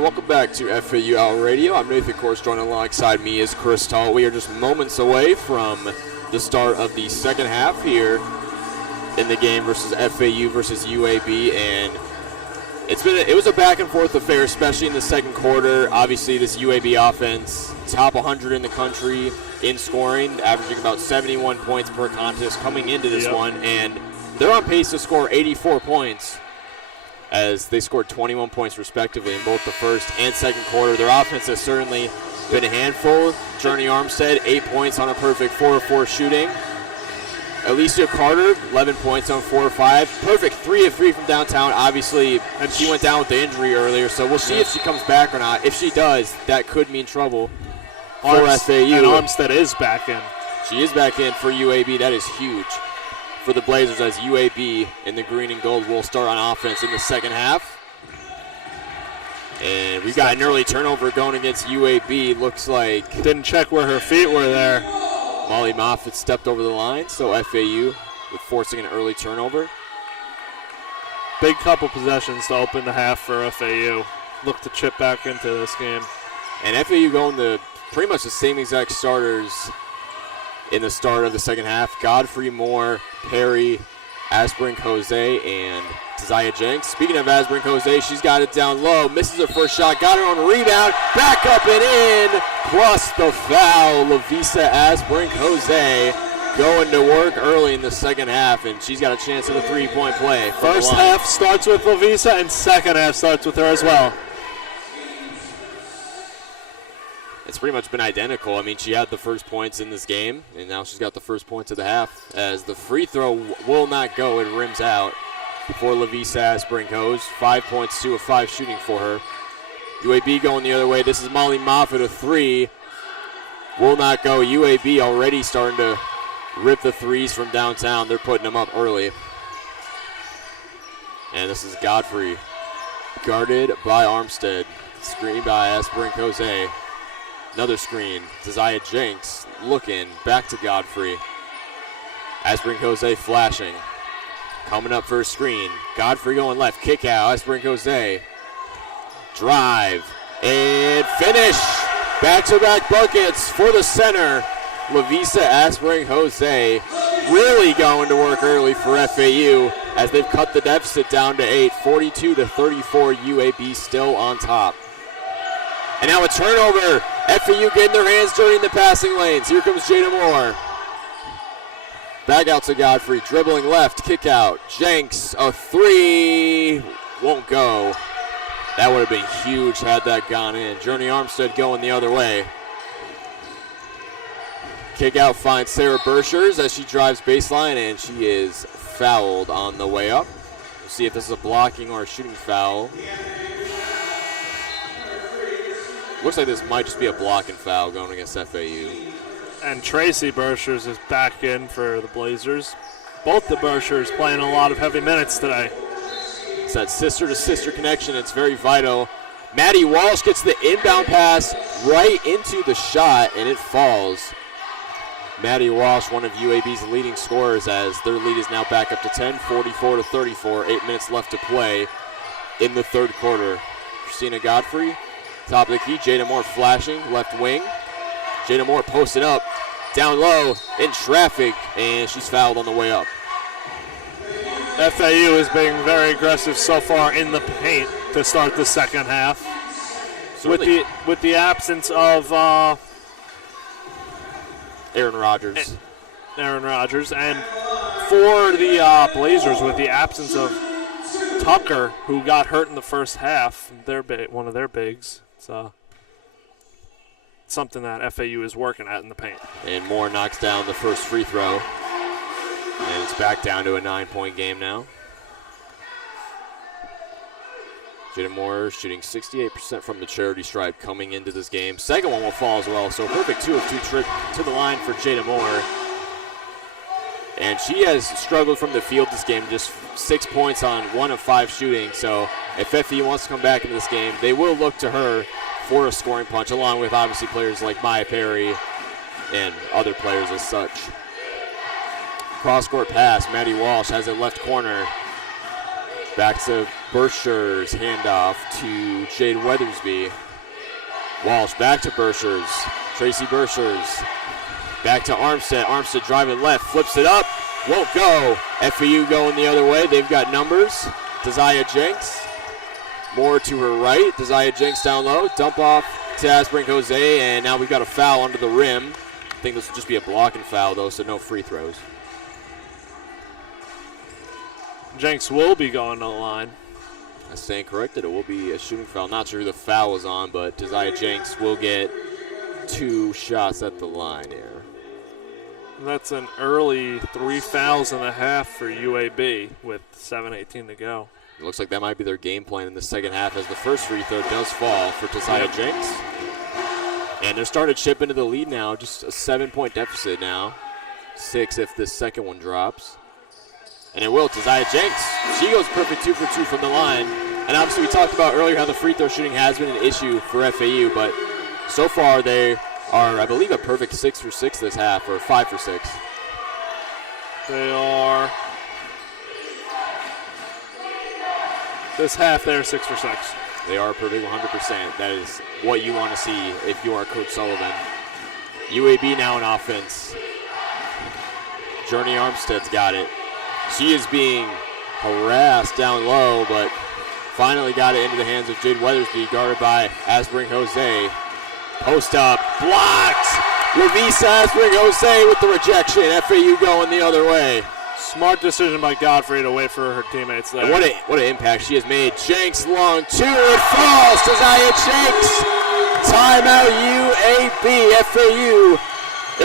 and welcome back to FAU Hour Radio. I'm Nathan Kors, joined alongside me is Chris Tall. We are just moments away from the start of the second half here in the game versus FAU versus UAB, and it was a back and forth affair, especially in the second quarter. Obviously, this UAB offense, top 100 in the country in scoring, averaging about 71 points per contest coming into this one, and they're on pace to score 84 points as they scored 21 points respectively in both the first and second quarter. Their offense has certainly been a handful. Journey Armstead, 8 points on a perfect 4-4 shooting. Alicia Carter, 11 points on 4-5. Perfect 3 of 3 from downtown, obviously, and she went down with the injury earlier, so we'll see if she comes back or not. If she does, that could mean trouble for FAU. And Armstead is back in. She is back in for UAB. That is huge for the Blazers, as UAB in the green and gold will start on offense in the second half. And we've got an early turnover going against UAB. Looks like didn't check where her feet were there. Molly Moffitt stepped over the line, so FAU with forcing an early turnover. Big couple possessions to open the half for FAU. Look to chip back into this game. And FAU going to pretty much the same exact starters in the start of the second half. Godfrey, Moore, Perry, Asbrink, Jose, and Tazaya Jenks. Speaking of Asbrink Jose, she's got it down low, misses her first shot, got her on a rebound, back up and in, plus the foul. Lavisa Asbrink Jose going to work early in the second half, and she's got a chance at a three-point play. First half starts with Lavisa, and second half starts with her as well. It's pretty much been identical. I mean, she had the first points in this game, and now she's got the first points of the half, as the free throw will not go. It rims out before Lavisa Asbrink goes. 5 points, 2 of 5 shooting for her. UAB going the other way. This is Molly Moffitt, a three. Will not go. UAB already starting to rip the threes from downtown. They're putting them up early. And this is Godfrey, guarded by Armstead. Screen by Asbrink Jose. Another screen. Tazaya Jenks looking back to Godfrey. Asbrink Jose flashing. Coming up for a screen. Godfrey going left. Kick out. Asbrink Jose. Drive. And finish. Back-to-back buckets for the center. Lavisa Asbrink Jose really going to work early for FAU as they've cut the deficit down to 8. 42-34. UAB still on top. And now a turnover. FAU getting their hands dirty in the passing lanes. Here comes Jada Moore. Back out to Godfrey. Dribbling left. Kick out. Jenks, a three. Won't go. That would have been huge had that gone in. Journey Armstead going the other way. Kick out finds Sarah Bershers as she drives baseline, and she is fouled on the way up. We'll see if this is a blocking or a shooting foul. Looks like this might just be a blocking foul going against FAU. And Tracy Bershers is back in for the Blazers. Both the Bershers playing a lot of heavy minutes today. It's that sister-to-sister connection. It's very vital. Maddie Walsh gets the inbound pass right into the shot, and it falls. Maddie Walsh, one of UAB's leading scorers, as their lead is now back up to 10, 44-34. 8 minutes left to play in the third quarter. Christina Godfrey, top of the key. Jada Moore flashing, left wing. Jada Moore posted up, down low, in traffic, and she's fouled on the way up. FAU is being very aggressive so far in the paint to start the second half. With the absence of Aaron Rodgers. And for the Blazers, with the absence of Tucker, who got hurt in the first half, one of their bigs. So something that FAU is working at in the paint. And Moore knocks down the first free throw. And it's back down to a 9-point game now. Jada Moore shooting 68% from the charity stripe coming into this game. Second one will fall as well, so perfect 2 of 2 trip to the line for Jada Moore. And she has struggled from the field this game, just 6 points on 1 of 5 shooting. So if FAU wants to come back into this game, they will look to her for a scoring punch, along with obviously players like Maya Perry and other players as such. Cross-court pass, Maddie Walsh has it left corner. Back to Bershers, handoff to Jade Weathersby. Walsh back to Bershers, Tracy Bershers. Back to Armstead, Armstead driving left, flips it up, won't go. FAU going the other way, they've got numbers. Desire Jenks, more to her right. Desire Jenks down low, dump off to Asbrink Jose, and now we've got a foul under the rim. I think this will just be a blocking foul though, so no free throws. Jenks will be going to the line. I stand corrected. It will be a shooting foul. Not sure who the foul was on, but Desire Jenks will get 2 shots at the line here. That's an early 3 fouls and a half for UAB with 7:18 to go. It looks like that might be their game plan in the second half as the first free throw does fall for Desire Jenks. And they're starting to chip into the lead now. Just a 7-point deficit now. 6 if this second one drops. And it will. Desire Jenks, she goes perfect 2 for 2 from the line. And obviously we talked about earlier how the free throw shooting has been an issue for FAU, but so far they are, I believe, a perfect 6 for 6 this half, or 5 for 6. They are, this half they're 6 for 6. They are perfect 100%. That is what you want to see if you are Coach Sullivan. UAB now in offense. Journey Armstead's got it. She is being harassed down low, but finally got it into the hands of Jade Weathersby, guarded by Asbrink Jose. Post up, blocked! Lavisa Asbrink Jose with the rejection. FAU going the other way. Smart decision by Godfrey to wait for her teammates there. What an impact she has made. Jenks long 2, it falls to Zaya Jenks. Timeout UAB. FAU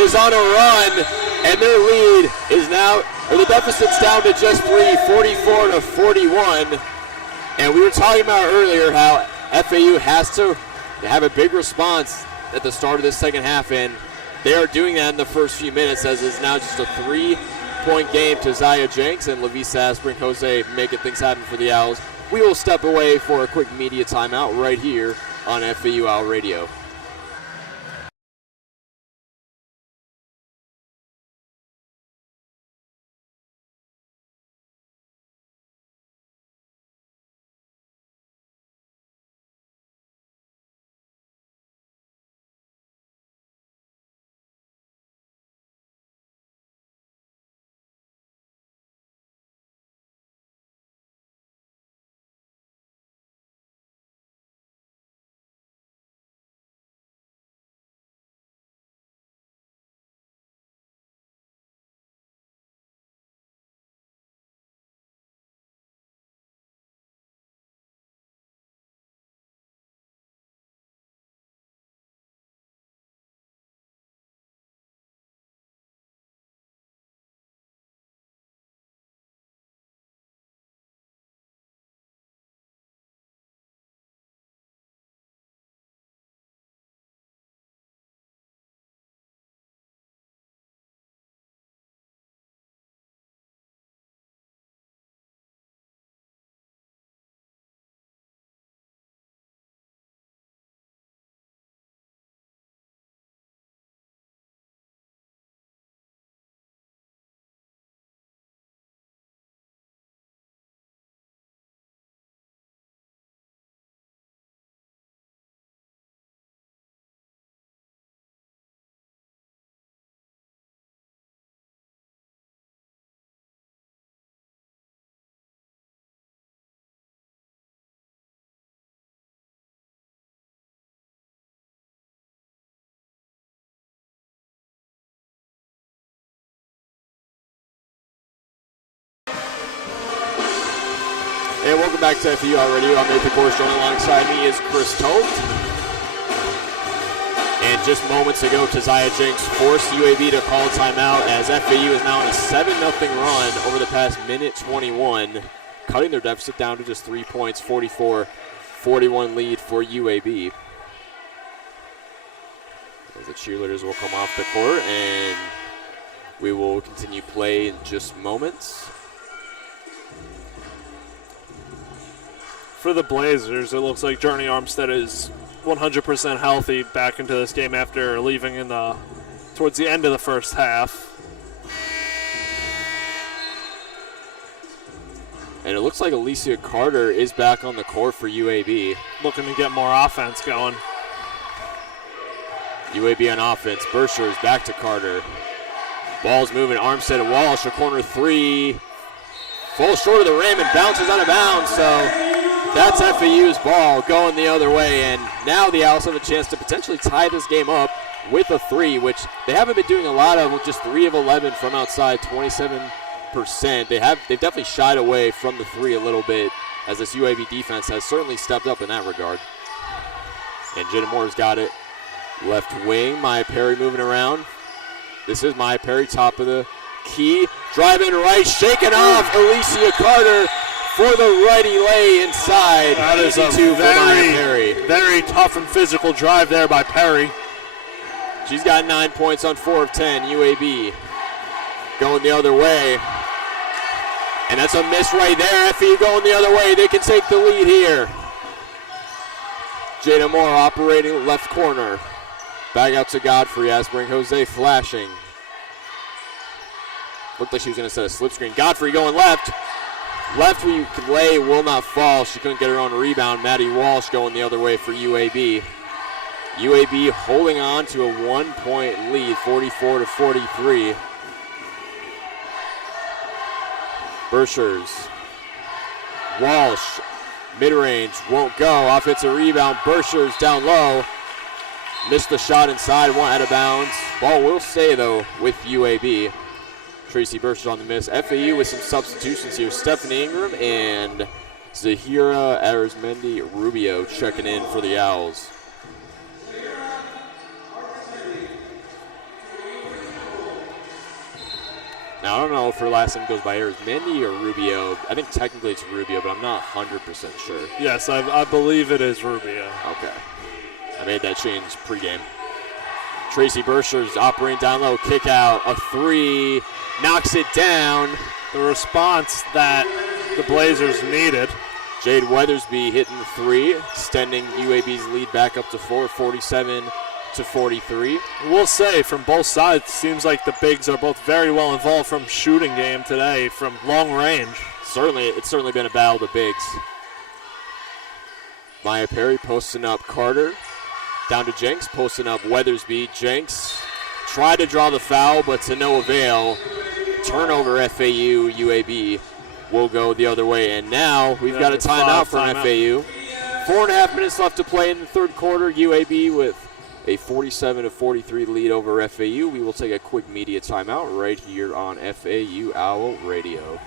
is on a run, and their lead is now, or the deficit's down to just 3, 44 to 41. And we were talking about earlier how FAU has to have a big response at the start of this second half, and they are doing that in the first few minutes as it's now just a 3-point game to Zaya Jenks and Lavisa Asbrink Jose making things happen for the Owls. We will step away for a quick media timeout right here on FAU Owl Radio. And welcome back to FAU Radio. I'm Nathan Kors. Joining alongside me is Chris Tolt. And just moments ago, Zaya Jenks forced UAB to call a timeout as FAU is now on a 7-0 run over the past minute 21, cutting their deficit down to just 3 points, 44-41 lead for UAB. As the cheerleaders will come off the court, and we will continue play in just moments. For the Blazers, it looks like Journey Armstead is 100% healthy back into this game after leaving towards the end of the first half. And it looks like Alicia Carter is back on the court for UAB. Looking to get more offense going. UAB on offense. Bershers back to Carter. Ball's moving. Arm set to Walsh. A corner three. Falls short of the rim and bounces out of bounds. So that's FAU's ball going the other way. And now the Owls have a chance to potentially tie this game up with a three, which they haven't been doing a lot of, with just 3 of 11 from outside, 27%. They've definitely shied away from the three a little bit, as this UAB defense has certainly stepped up in that regard. And Jenna Moore's got it. Left wing, Maya Perry moving around. This is Maya Perry, top of the key. Driving right, shaking off Alicia Carter for the righty lay inside. That is a very tough and physical drive there by Perry. She's got 9 points on 4 of 10. UAB going the other way. And that's a miss right there. FAU going the other way. They can take the lead here. Jada Moore operating left corner. Back out to Godfrey. Asbring Jose flashing. Looked like she was going to set a slip screen. Godfrey going left. Left lay will not fall. She couldn't get her own rebound. Maddie Walsh going the other way for UAB. UAB holding on to a 1-point lead, 44-43. Bershers. Walsh, mid-range, won't go. Offensive rebound, Bershers down low. Missed the shot inside, one out of bounds. Ball will stay, though, with UAB. Tracy Bershers on the miss. FAU with some substitutions here. Stephanie Ingram and Zahira Arizmendi Rubio checking in for the Owls. Now, I don't know if her last name goes by Arizmendi or Rubio. I think technically it's Rubio, but I'm not 100% sure. Yes, I believe it is Rubio. Okay. I made that change pregame. Tracy Bershers operating down low, kick out, a three, knocks it down. The response that the Blazers needed. Jade Weathersby hitting the three, extending UAB's lead back up to 4, 47-43. We'll say from both sides, seems like the bigs are both very well involved from shooting game today, from long range. It's certainly been a battle of the bigs. Maya Perry posting up Carter. Down to Jenks, posting up Weathersby. Jenks tried to draw the foul, but to no avail. Turnover FAU. UAB will go the other way. And now we've got a timeout from FAU. 4.5 minutes left to play in the third quarter. UAB with a 47-43 lead over FAU. We will take a quick media timeout right here on FAU Owl Radio.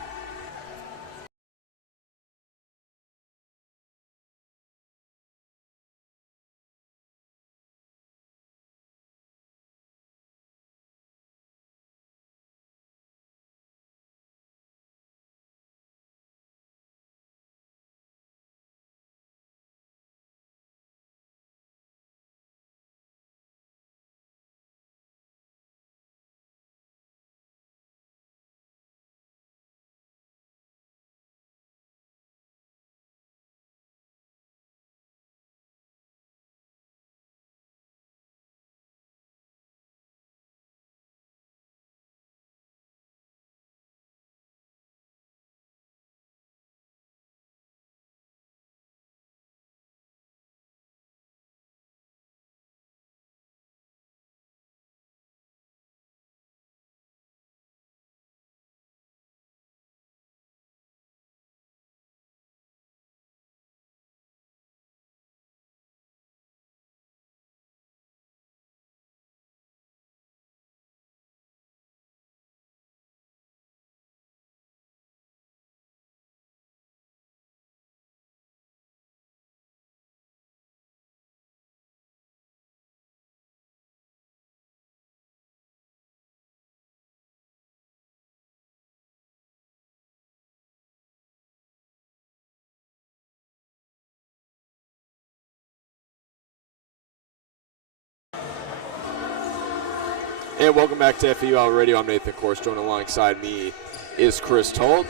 And welcome back to FAU Owl Radio. I'm Nathan Kors. Joined alongside me is Chris Tolt.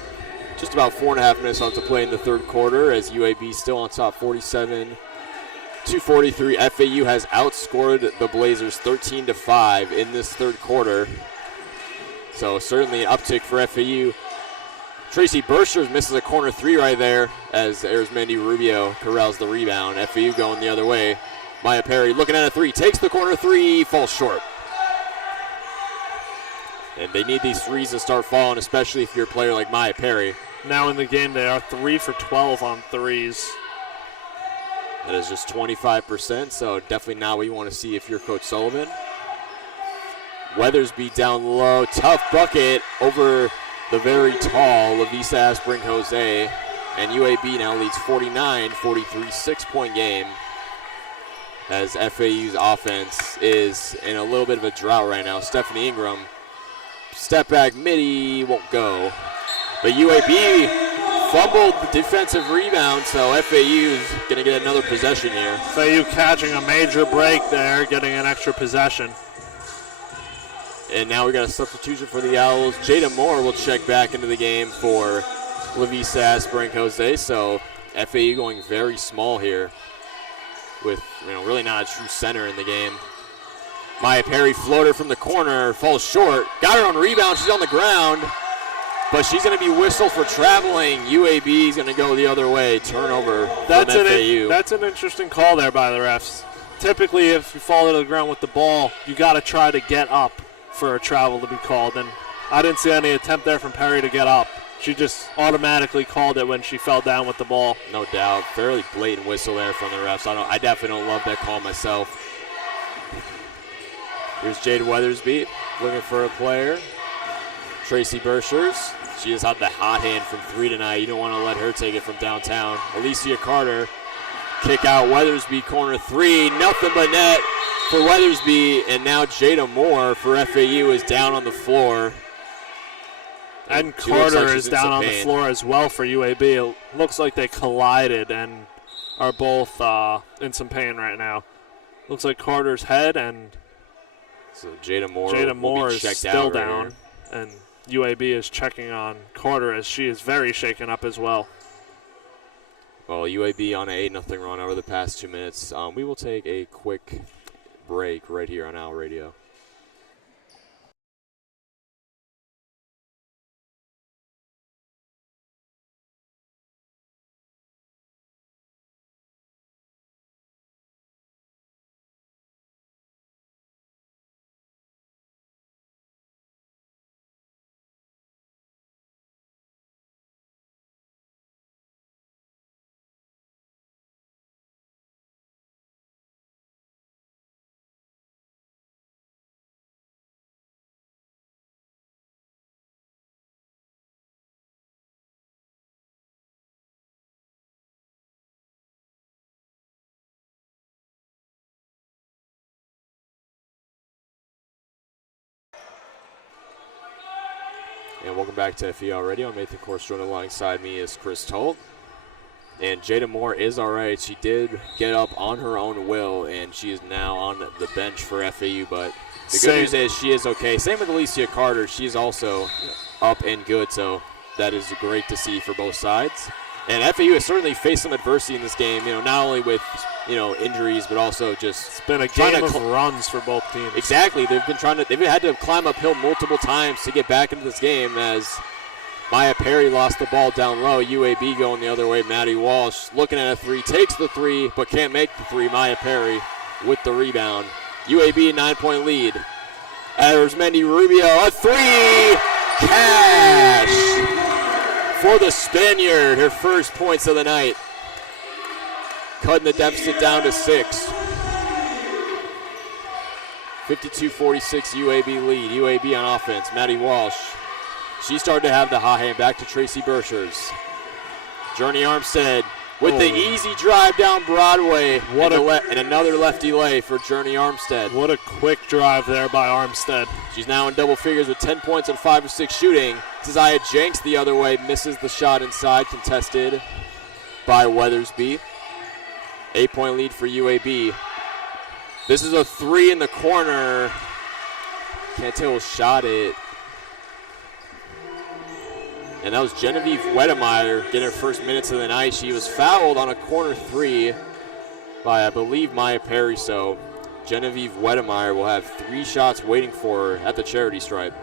Just about 4.5 minutes left to play in the third quarter as UAB still on top 47-43. FAU has outscored the Blazers 13-5 in this third quarter. So certainly an uptick for FAU. Tracy Bershers misses a corner 3 right there as Arizmendi Rubio corrals the rebound. FAU going the other way. Maya Perry looking at a 3, takes the corner 3, falls short. And they need these threes to start falling, especially if you're a player like Maya Perry. Now in the game, they are 3 for 12 on threes. That is just 25%, so definitely not what you want to see if you're Coach Sullivan. Weathersby down low, tough bucket over the very tall Lavisa Aspring Jose. And UAB now leads 49-43, 6-point game. As FAU's offense is in a little bit of a drought right now. Stephanie Ingram, step back midi, won't go. But UAB fumbled the defensive rebound, so FAU is going to get another possession here. FAU catching a major break there, getting an extra possession. And now we got a substitution for the Owls. Jada Moore will check back into the game for Lavisa Aspring Jose. So FAU going very small here with really not a true center in the game. Maya Perry floater from the corner, falls short. Got her on rebound, she's on the ground. But she's going to be whistled for traveling. UAB is going to go the other way. Turnover from FAU. That's an interesting call there by the refs. Typically, if you fall to the ground with the ball, you got to try to get up for a travel to be called. And I didn't see any attempt there from Perry to get up. She just automatically called it when she fell down with the ball. No doubt. Fairly blatant whistle there from the refs. I definitely don't love that call myself. Here's Jade Weathersby looking for a player. Tracy Bershers. She has had the hot hand from 3 tonight. You don't want to let her take it from downtown. Alicia Carter, kick out Weathersby, corner 3. Nothing but net for Weathersby. And now Jada Moore for FAU is down on the floor. And Carter is down on the floor as well for UAB. It looks like they collided and are both in some pain right now. Looks like Carter's head and so Jada Moore is still down. And UAB is checking on Carter as she is very shaken up as well. Well, UAB on an 8-0 run over the past 2 minutes. We will take a quick break right here on Owl Radio. And welcome back to FEL Radio. I'm Nathan Korstrom. Alongside me is Chris Tolt. And Jada Moore is all right. She did get up on her own will, and she is now on the bench for FAU. But the good news is she is okay. Same with Alicia Carter. She is also up and good, so that is great to see for both sides. And FAU has certainly faced some adversity in this game, not only with, injuries, but also just it's been a game of runs for both teams. Exactly. They've had to climb uphill multiple times to get back into this game as Maya Perry lost the ball down low. UAB going the other way. Maddie Walsh looking at a 3, takes the 3, but can't make the 3. Maya Perry with the rebound. UAB 9-point lead. Arizmendi Rubio, a 3, cash for the Spaniard, her first points of the night. Cutting the deficit down to 6. 52-46 UAB lead. UAB on offense. Maddie Walsh. She started to have the hot hand. Back to Tracy Bershers. Journey Armstead with the easy drive down Broadway. And another lefty lay for Journey Armstead. What a quick drive there by Armstead. She's now in double figures with 10 points and 5 of 6 shooting. Tazaya Jenks the other way, misses the shot inside, contested by Weathersby. 8-point lead for UAB. This is a 3 in the corner. Cantil shot it. And that was Genevieve Wedemeyer getting her first minutes of the night. She was fouled on a corner 3 by, I believe, Maya Perry. So Genevieve Wedemeyer will have 3 shots waiting for her at the charity stripe.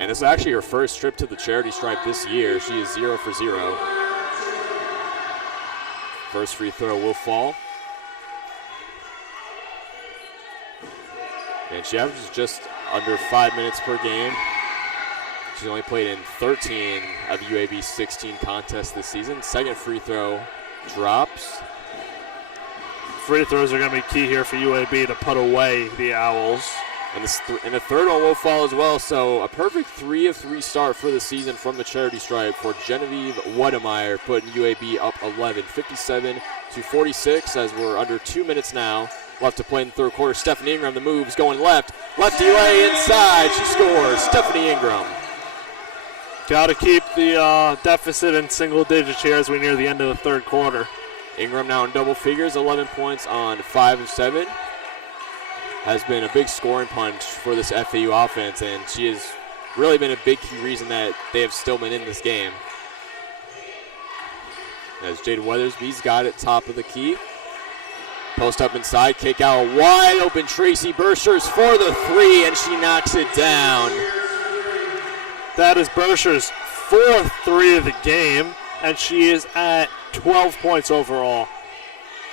And And this is actually her first trip to the charity stripe this year. She is 0 for 0. First free throw will fall. And she averages just under 5 minutes per game. She's only played in 13 of UAB's 16 contests this season. Second free throw drops. Free throws are going to be key here for UAB to put away the Owls. And the third one will fall as well. So a perfect 3 of 3 start for the season from the charity stripe for Genevieve Wedemeyer, putting UAB up 11, 57-46, as we're under 2 minutes now left to play in the third quarter. Stephanie Ingram, the moves going left. Lefty lay inside. She scores. Stephanie Ingram. Got to keep the deficit in single digits here as we near the end of the third quarter. Ingram now in double figures, 11 points on 5 of 7. Has been a big scoring punch for this FAU offense, and she has really been a big key reason that they have still been in this game. As Jade Weathersby's got it top of the key. Post up inside, kick out, wide open Tracy Bershers for the 3, and she knocks it down. That is Bershers' 4th 3 of the game, and she is at 12 points overall.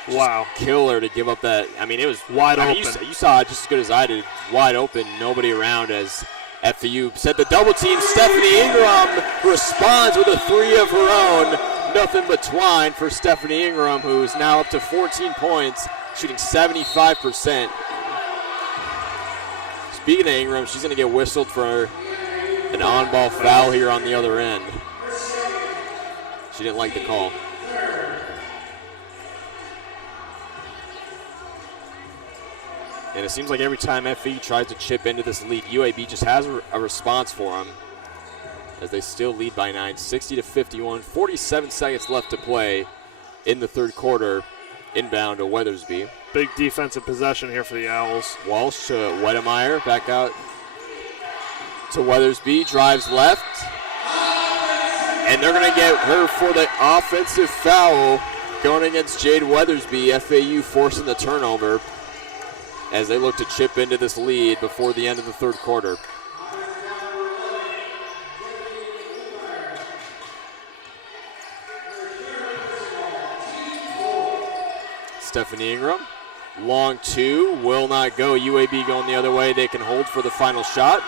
Wow. Killer to give up that. I mean, it was wide open. You saw it just as good as I did. Wide open, nobody around as FAU set the double team. Stephanie Ingram responds with a 3 of her own. Nothing but twine for Stephanie Ingram, who is now up to 14 points, shooting 75%. Speaking of Ingram, she's going to get whistled for an on-ball foul here on the other end. She didn't like the call. And it seems like every time FAU tries to chip into this lead, UAB just has a response for them, as they still lead by 9, 60-51, 47 seconds left to play in the third quarter. Inbound to Weathersby. Big defensive possession here for the Owls. Walsh to Wedemeyer, back out to Weathersby, drives left. And they're going to get her for the offensive foul going against Jade Weathersby. FAU forcing the turnover as they look to chip into this lead before the end of the third quarter. Stephanie Ingram, long 2, will not go. UAB going the other way. They can hold for the final shot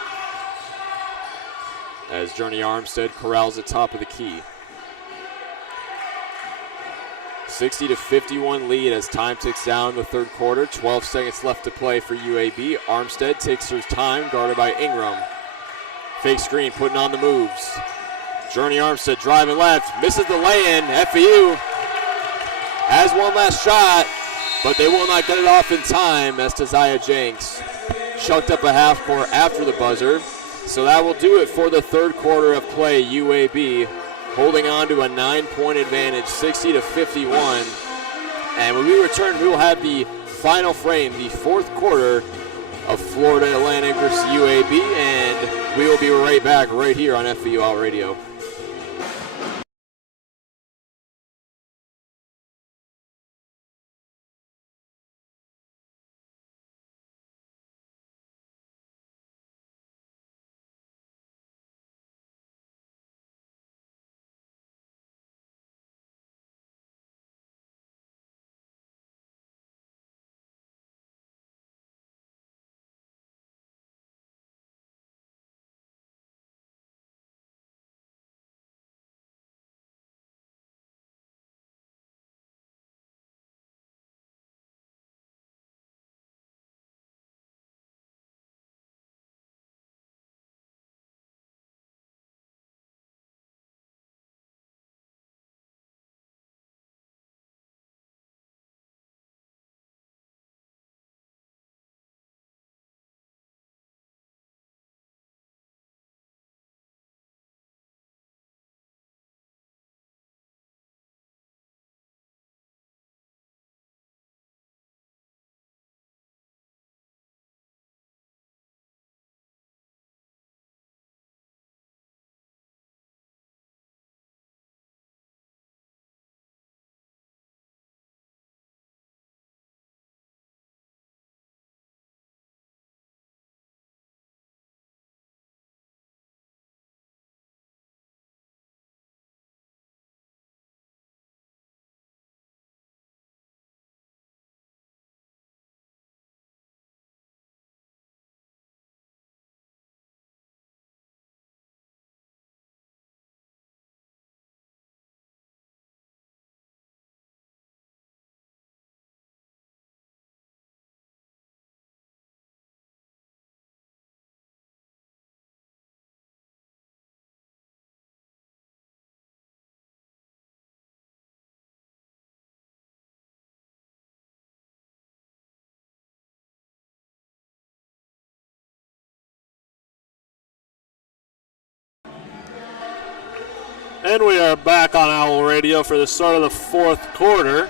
as Journey Armstead corrals it top of the key. 60-51 lead as time ticks down the third quarter. 12 seconds left to play for UAB. Armstead takes her time, guarded by Ingram. Fake screen, putting on the moves. Journey Armstead driving left, misses the lay-in. FAU has one last shot, but they will not get it off in time as Taziah Jenks chucked up a half court after the buzzer. So that will do it for the third quarter of play. UAB holding on to a 9-point advantage, 60-51. And when we return, we will have the final frame, the fourth quarter of Florida Atlantic versus UAB, and we will be right back right here on FAU Out Radio. And we are back on Owl Radio for the start of the fourth quarter.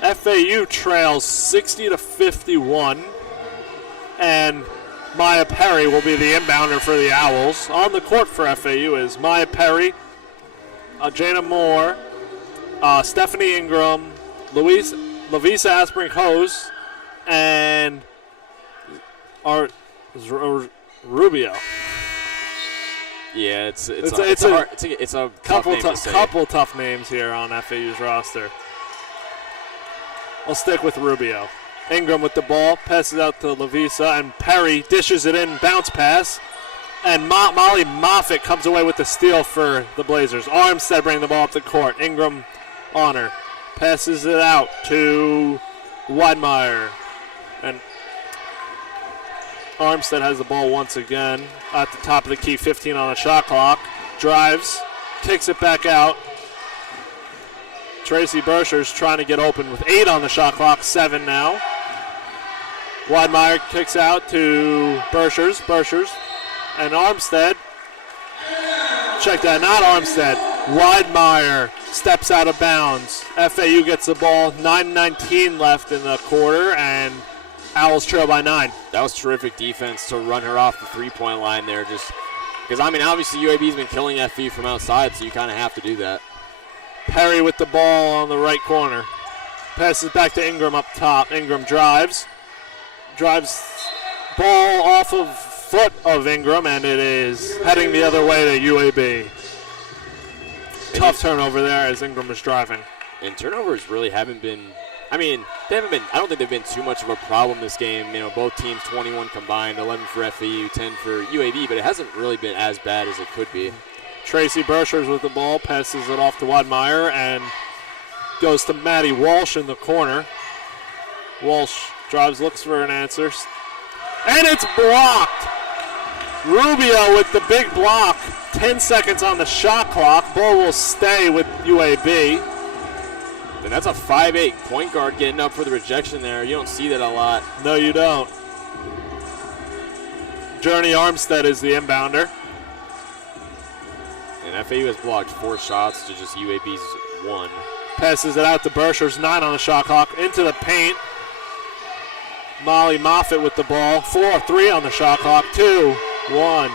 FAU trails 60-51, and Maya Perry will be the inbounder for the Owls. On the court for FAU is Maya Perry, Jana Moore, Stephanie Ingram, Lavisa Aspring-Hose, and Rubio. Yeah, it's a couple tough names here on FAU's roster. We'll stick with Rubio. Ingram with the ball, passes out to Lavisa, and Perry dishes it in, bounce pass, and Molly Moffitt comes away with the steal for the Blazers. Armstead bringing the ball up the court. Ingram on her, passes it out to Weidmeyer, and Armstead has the ball once again at the top of the key, 15 on the shot clock. Drives, kicks it back out. Tracy Bershers trying to get open with 8 on the shot clock, 7 now. Weidmeyer kicks out to Bershers, and Armstead. Check that, not Armstead. Weidmeyer steps out of bounds. FAU gets the ball, 9:19 left in the quarter, and Owls trail by 9. That was terrific defense to run her off the three-point line there, just because, obviously UAB's been killing FAU from outside, so you kind of have to do that. Perry with the ball on the right corner. Passes back to Ingram up top. Ingram drives. Ball off of foot of Ingram, and it is heading the other way to UAB. Tough turnover there as Ingram is driving. And turnovers really haven't been, I don't think they've been too much of a problem this game. Both teams 21 combined, 11 for FAU, 10 for UAB, but it hasn't really been as bad as it could be. Tracy Bershers with the ball, passes it off to Weidmeyer, and goes to Maddie Walsh in the corner. Walsh drives, looks for an answer, and it's blocked. Rubio with the big block, 10 seconds on the shot clock. Ball will stay with UAB. And that's a 5'8" point guard getting up for the rejection there. You don't see that a lot. No, you don't. Journey Armstead is the inbounder. And FAU has blocked 4 shots to just UAB's 1. Passes it out to Bershers, 9 on the shot clock, into the paint. Molly Moffitt with the ball, 4-3 on the shot clock, 2-1.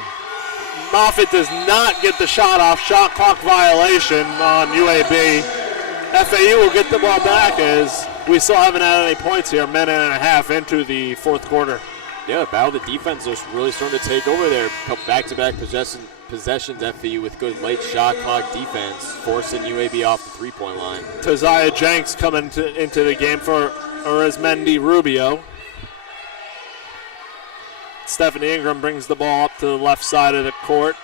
Moffitt does not get the shot off, shot clock violation on UAB. FAU will get the ball back as we still haven't had any points here, a minute and a half into the fourth quarter. Yeah, the battle of the defense is really starting to take over there. Back-to-back possessions, FAU with good late shot clock defense, forcing UAB off the three-point line. Taziah Jenks coming into the game for Arizmendi Rubio. Stephanie Ingram brings the ball up to the left side of the court,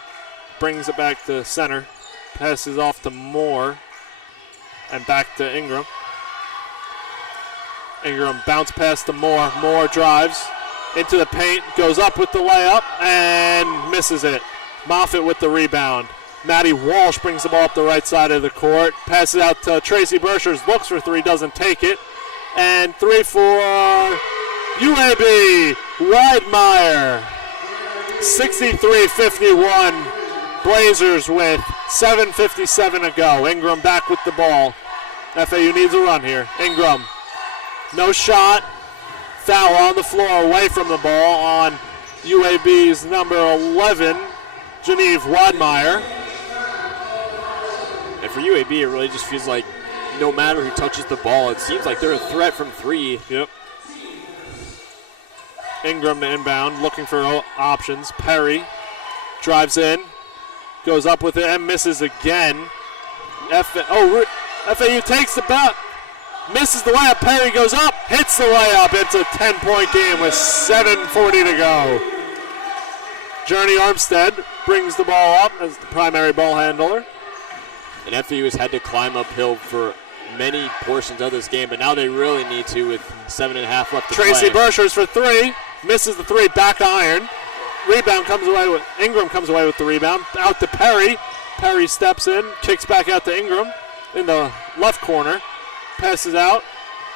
brings it back to center, passes off to Moore, and back to Ingram. Ingram bounce pass to Moore. Moore drives into the paint, goes up with the layup, and misses it. Moffitt with the rebound. Maddie Walsh brings the ball up the right side of the court, passes out to Tracy Bershers, looks for 3, doesn't take it, and 3 for UAB. Weidmeyer. 63-51. Blazers with 7:57 to go. Ingram back with the ball. FAU needs a run here. Ingram, no shot. Foul on the floor away from the ball on UAB's number 11, Genevieve Weidmeyer. And for UAB, it really just feels like no matter who touches the ball, it seems like they're a threat from 3. Yep. Ingram to inbound, looking for options. Perry drives in, goes up with it and misses again. FAU takes the bat, misses the layup. Perry goes up, hits the layup. It's a 10-point game with 7:40 to go. Journey Armstead brings the ball up as the primary ball handler. And FAU has had to climb uphill for many portions of this game, but now they really need to with 7.5 left to Tracy play. Bershers for 3, misses the 3, back iron. Rebound comes away with, Ingram comes away with the rebound. Out to Perry. Perry steps in, kicks back out to Ingram in the left corner. Passes out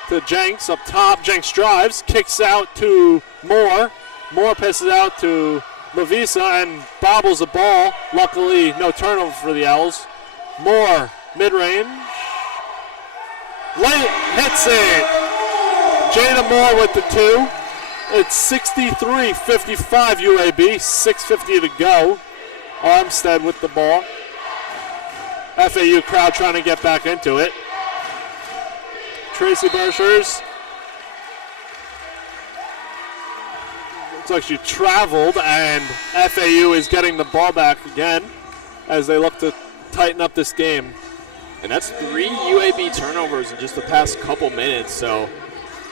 to Jenks up top. Jenks drives, kicks out to Moore. Moore passes out to Lavisa and bobbles the ball. Luckily, no turnover for the Owls. Moore, mid-range. Late, hits it. Jada Moore with the 2. It's 63-55 UAB, 6:50 to go. Armstead with the ball. FAU crowd trying to get back into it. Tracy Bershers. Looks like she traveled, and FAU is getting the ball back again as they look to tighten up this game. And that's 3 UAB turnovers in just the past couple minutes, so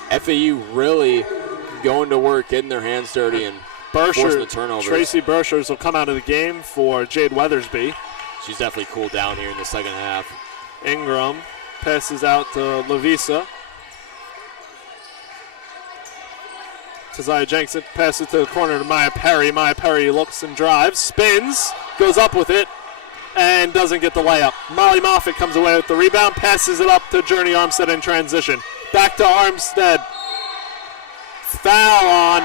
FAU really going to work, getting their hands dirty and forcing the turnovers. Tracy Bershers will come out of the game for Jade Weathersby. She's definitely cooled down here in the second half. Ingram passes out to Lavisa. Tazaya Jensen passes to the corner to Maya Perry. Maya Perry looks and drives, spins, goes up with it, and doesn't get the layup. Molly Moffitt comes away with the rebound, passes it up to Journey Armstead in transition. Back to Armstead. Foul on.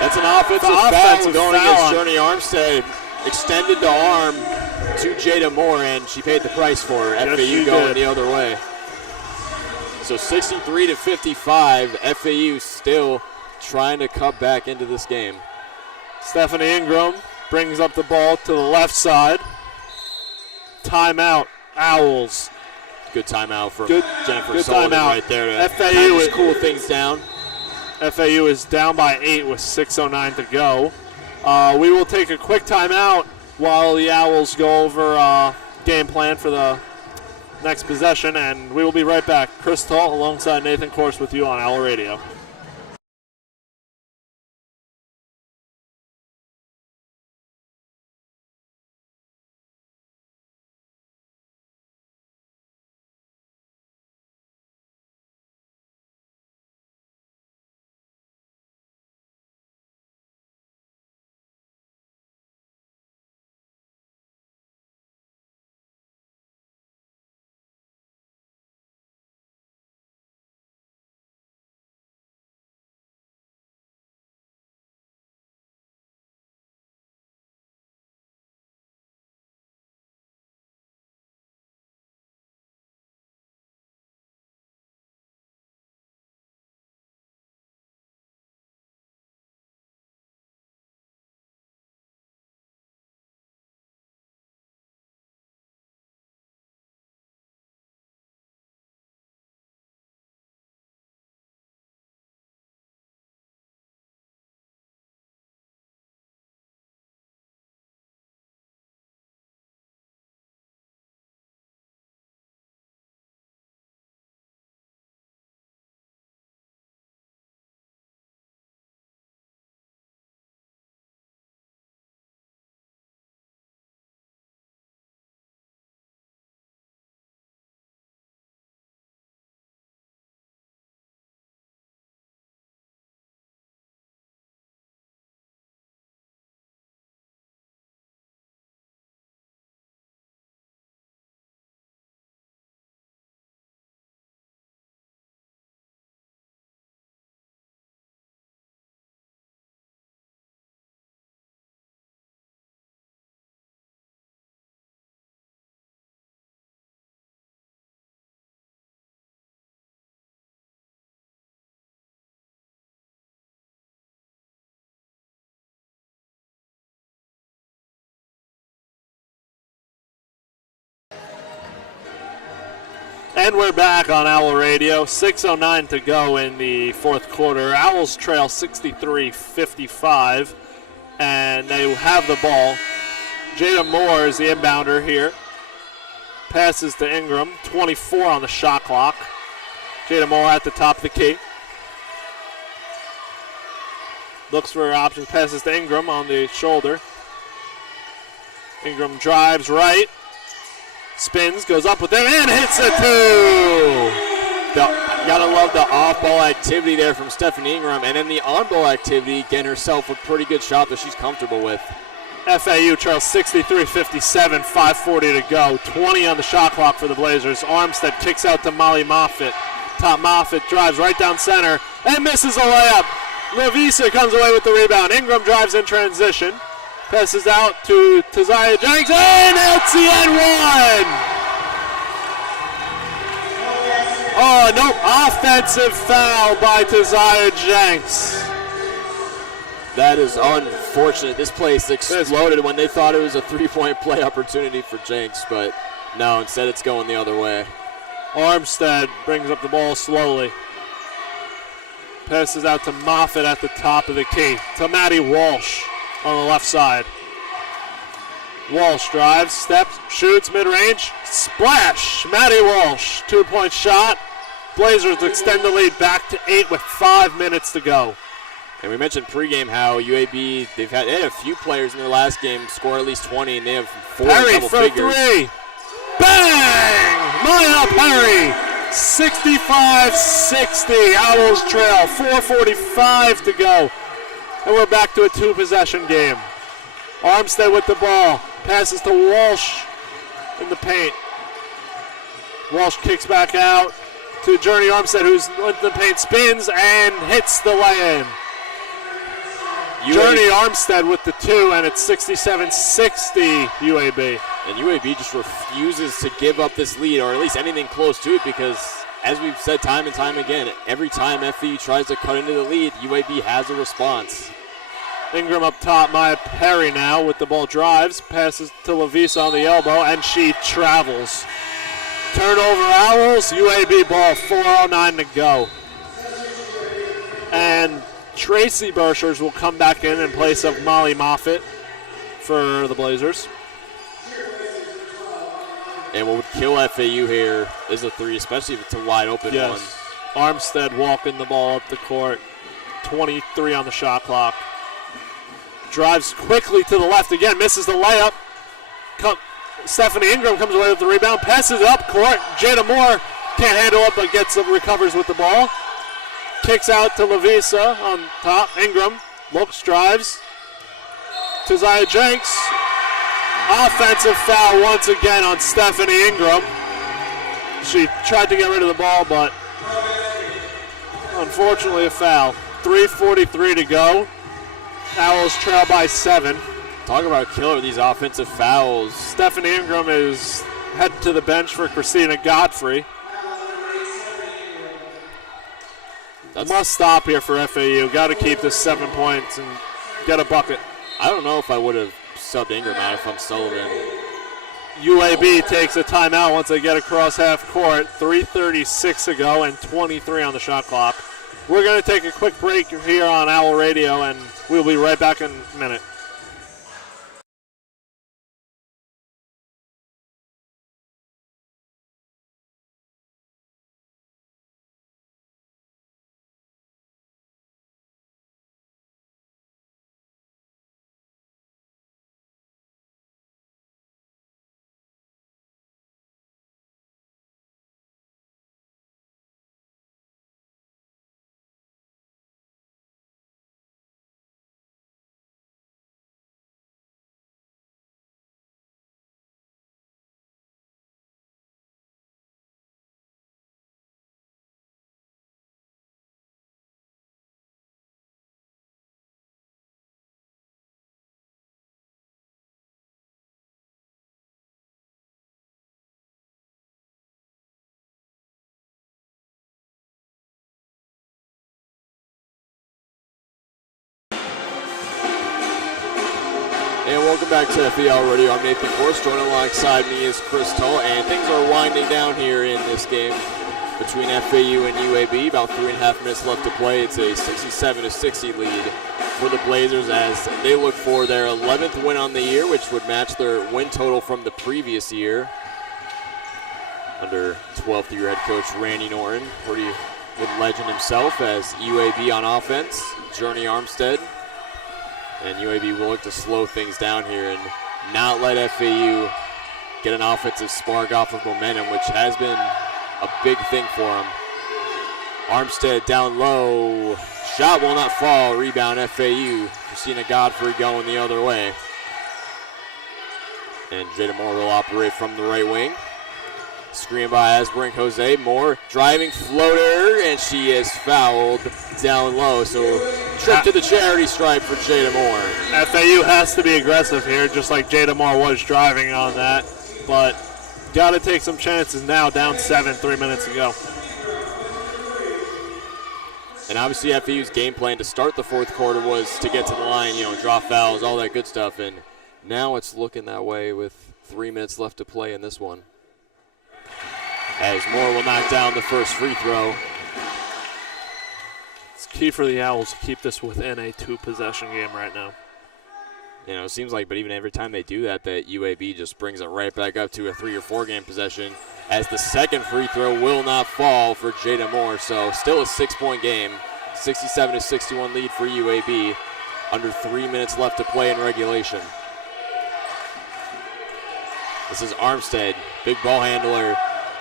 That's an offensive foul going against Journey Armstead. Extended the arm to Jada Moore, and she paid the price for it. FAU going the other way. So 63-55, FAU still trying to cut back into this game. Stephanie Ingram brings up the ball to the left side. Timeout, Owls. Good timeout from Jennifer Sullivan right there to FAU just cool things down. FAU is down by 8 with 6:09 to go. We will take a quick timeout while the Owls go over game plan for the next possession, and we will be right back. Chris Talt alongside Nathan Course with you on Owl Radio. And we're back on Owl Radio. 6:09 to go in the fourth quarter. Owls trail 63-55, and they have the ball. Jada Moore is the inbounder here. Passes to Ingram, 24 on the shot clock. Jada Moore at the top of the key. Looks for options, passes to Ingram on the shoulder. Ingram drives right. Spins, goes up with it, and hits a 2! Gotta love the off-ball activity there from Stephanie Ingram, and then the on-ball activity, getting herself a pretty good shot that she's comfortable with. FAU trails 63-57, 5:40 to go. 20 on the shot clock for the Blazers. Armstead kicks out to Molly Moffitt. Top Moffitt drives right down center and misses a layup. Lavisa comes away with the rebound. Ingram drives in transition. Passes out to Taziah Jenks, and it's the N1! Oh, nope, offensive foul by Taziah Jenks. That is unfortunate. This place exploded when they thought it was a three-point play opportunity for Jenks, but no, instead it's going the other way. Armstead brings up the ball slowly. Passes out to Moffitt at the top of the key. To Matty Walsh on the left side. Walsh drives, steps, shoots, mid-range, splash! Matty Walsh, 2-point shot. Blazers extend the lead back to 8 with 5 minutes to go. And we mentioned pregame how UAB, they had a few players in their last game score at least 20, and they have 4 double for figures. 3. Bang! Maya Perry, 65-60, Owls trail, 4:45 to go. And we're back to a 2-possession game. Armstead with the ball, passes to Walsh in the paint. Walsh kicks back out to Journey Armstead, who's in the paint, spins and hits the lay-in. Journey Armstead with the 2, and it's 67-60 UAB. And UAB just refuses to give up this lead, or at least anything close to it, because as we've said time and time again, every time FAU tries to cut into the lead, UAB has a response. Ingram up top, Maya Perry now with the ball, drives, passes to Lavisa on the elbow, and she travels. Turnover Owls, UAB ball, 4:09 to go. And Tracy Burschers will come back in place of Molly Moffitt for the Blazers. And what would kill FAU here is a 3, especially if it's a wide open one. Armstead walking the ball up the court, 23 on the shot clock. Drives quickly to the left again, misses the layup. Stephanie Ingram comes away with the rebound, passes it up court. Jada Moore can't handle it, but recovers with the ball. Kicks out to Lavisa on top. Ingram looks, drives. Taziah Jenks. Offensive foul once again on Stephanie Ingram. She tried to get rid of the ball, but unfortunately a foul. 3:43 to go. Owls trail by 7. Talk about killer, these offensive fouls. Stephanie Ingram is headed to the bench for Christina Godfrey. Must stop here for FAU. Got to keep this 7 points and get a bucket. I don't know if I would have subbed Ingram out if I'm Sullivan. UAB takes a timeout once they get across half court. 3:36 to go and 23 on the shot clock. We're going to take a quick break here on Owl Radio, and we'll be right back in a minute. And welcome back to FAU Radio. I'm Nathan Forrest. Joining alongside me is Chris Tull. And things are winding down here in this game between FAU and UAB. About 3.5 minutes left to play. It's a 67-60 lead for the Blazers as they look for their 11th win on the year, which would match their win total from the previous year under 12th year head coach Randy Norton, pretty good legend himself, as UAB on offense, Journey Armstead. And UAB will look to slow things down here and not let FAU get an offensive spark off of momentum, which has been a big thing for them. Armstead down low. Shot will not fall. Rebound FAU. Christina Godfrey going the other way. And Jada Moore will operate from the right wing. Screen by Asbrink Jose. Moore driving floater, and she is fouled down low. So trip to the charity stripe for Jada Moore. FAU has to be aggressive here, just like Jada Moore was driving on that. But got to take some chances now, down 7, 3 minutes to go. And obviously FAU's game plan to start the fourth quarter was to get to the line, draw fouls, all that good stuff. And now it's looking that way with 3 minutes left to play in this one. As Moore will knock down the first free throw. It's key for the Owls to keep this within a 2-possession game right now. It seems like, but even every time they do that, that UAB just brings it right back up to a 3 or 4 game possession, as the second free throw will not fall for Jada Moore. So still a 6-point game, 67-61 lead for UAB, under 3 minutes left to play in regulation. This is Armstead, big ball handler.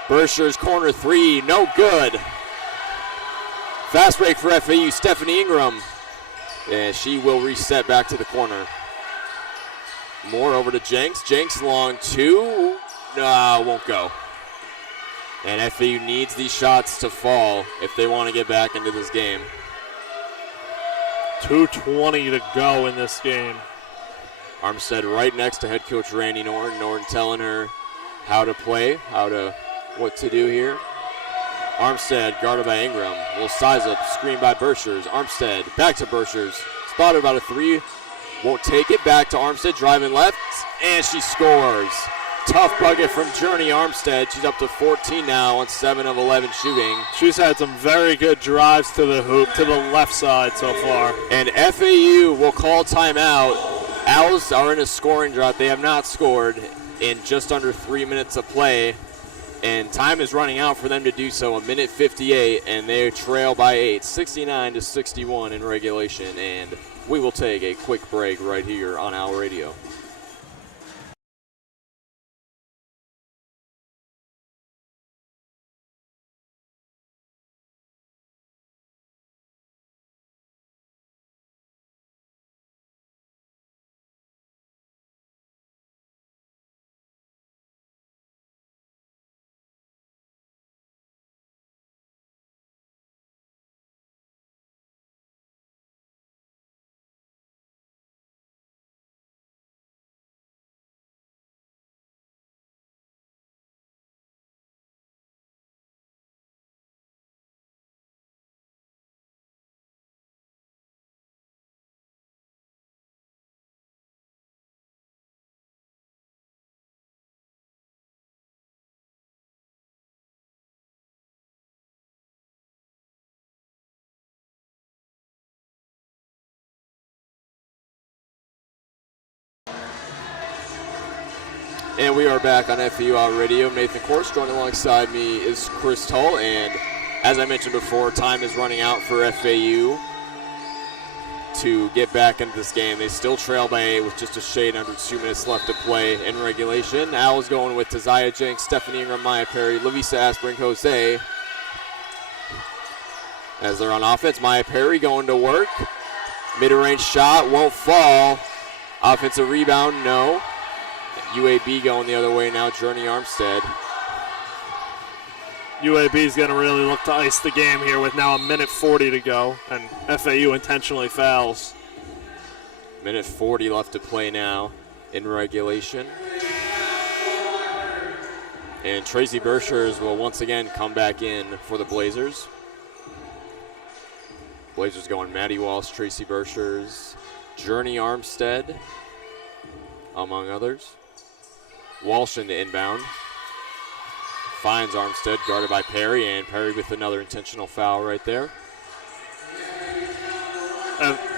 Bershers corner 3, no good. Fast break for FAU, Stephanie Ingram. And she will reset back to the corner. Moore over to Jenks. Jenks long 2. No, won't go. And FAU needs these shots to fall if they want to get back into this game. 2:20 to go in this game. Armstead right next to head coach Randy Norton. Norton telling her how to play, what to do here. Armstead guarded by Ingram. Little size up, screen by Bershers. Armstead back to Bershers. Spotted about a 3. Won't take it. Back to Armstead, driving left, and she scores. Tough bucket from Journey Armstead. She's up to 14 now on 7 of 11 shooting. She's had some very good drives to the hoop, to the left side so far. And FAU will call timeout. Owls are in a scoring drought. They have not scored in just under 3 minutes of play. And time is running out for them to do so. 1:58, and they trail by 8, 69-61 in regulation. And we will take a quick break right here on Owl Radio. And we are back on FAU Out Radio. Nathan Kors, joined alongside me is Chris Tull. And as I mentioned before, time is running out for FAU to get back into this game. They still trail by 8 with just a shade under 2 minutes left to play in regulation. Owls going with Taziah Jenks, Stephanie Ingram, Maya Perry, Lavisa Asbrink Jose. As they're on offense, Maya Perry going to work. Mid-range shot won't fall. Offensive rebound, no. UAB going the other way now, Journey Armstead. UAB is going to really look to ice the game here with now 1:40 to go, and FAU intentionally fouls. 1:40 left to play now in regulation. And Tracy Bershers will once again come back in for the Blazers. Blazers going Maddie Walsh, Tracy Bershers, Journey Armstead, among others. Walsh in the inbound. Finds Armstead, guarded by Perry, and Perry with another intentional foul right there.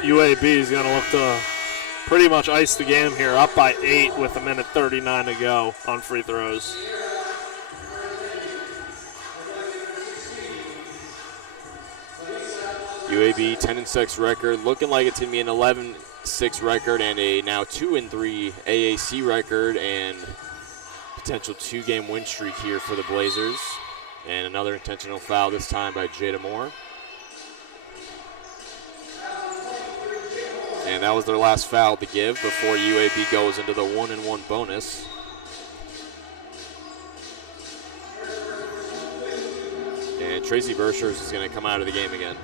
UAB is going to look to pretty much ice the game here, up by 8 with 1:39 to go on free throws. UAB 10-6 record, looking like it's going to be an 11-6 record and a now 2-3 AAC record, and potential 2-game win streak here for the Blazers. And another intentional foul, this time by Jada Moore. And that was their last foul to give before UAB goes into the 1-1 bonus. Tracy Burshers is going to come out of the game again.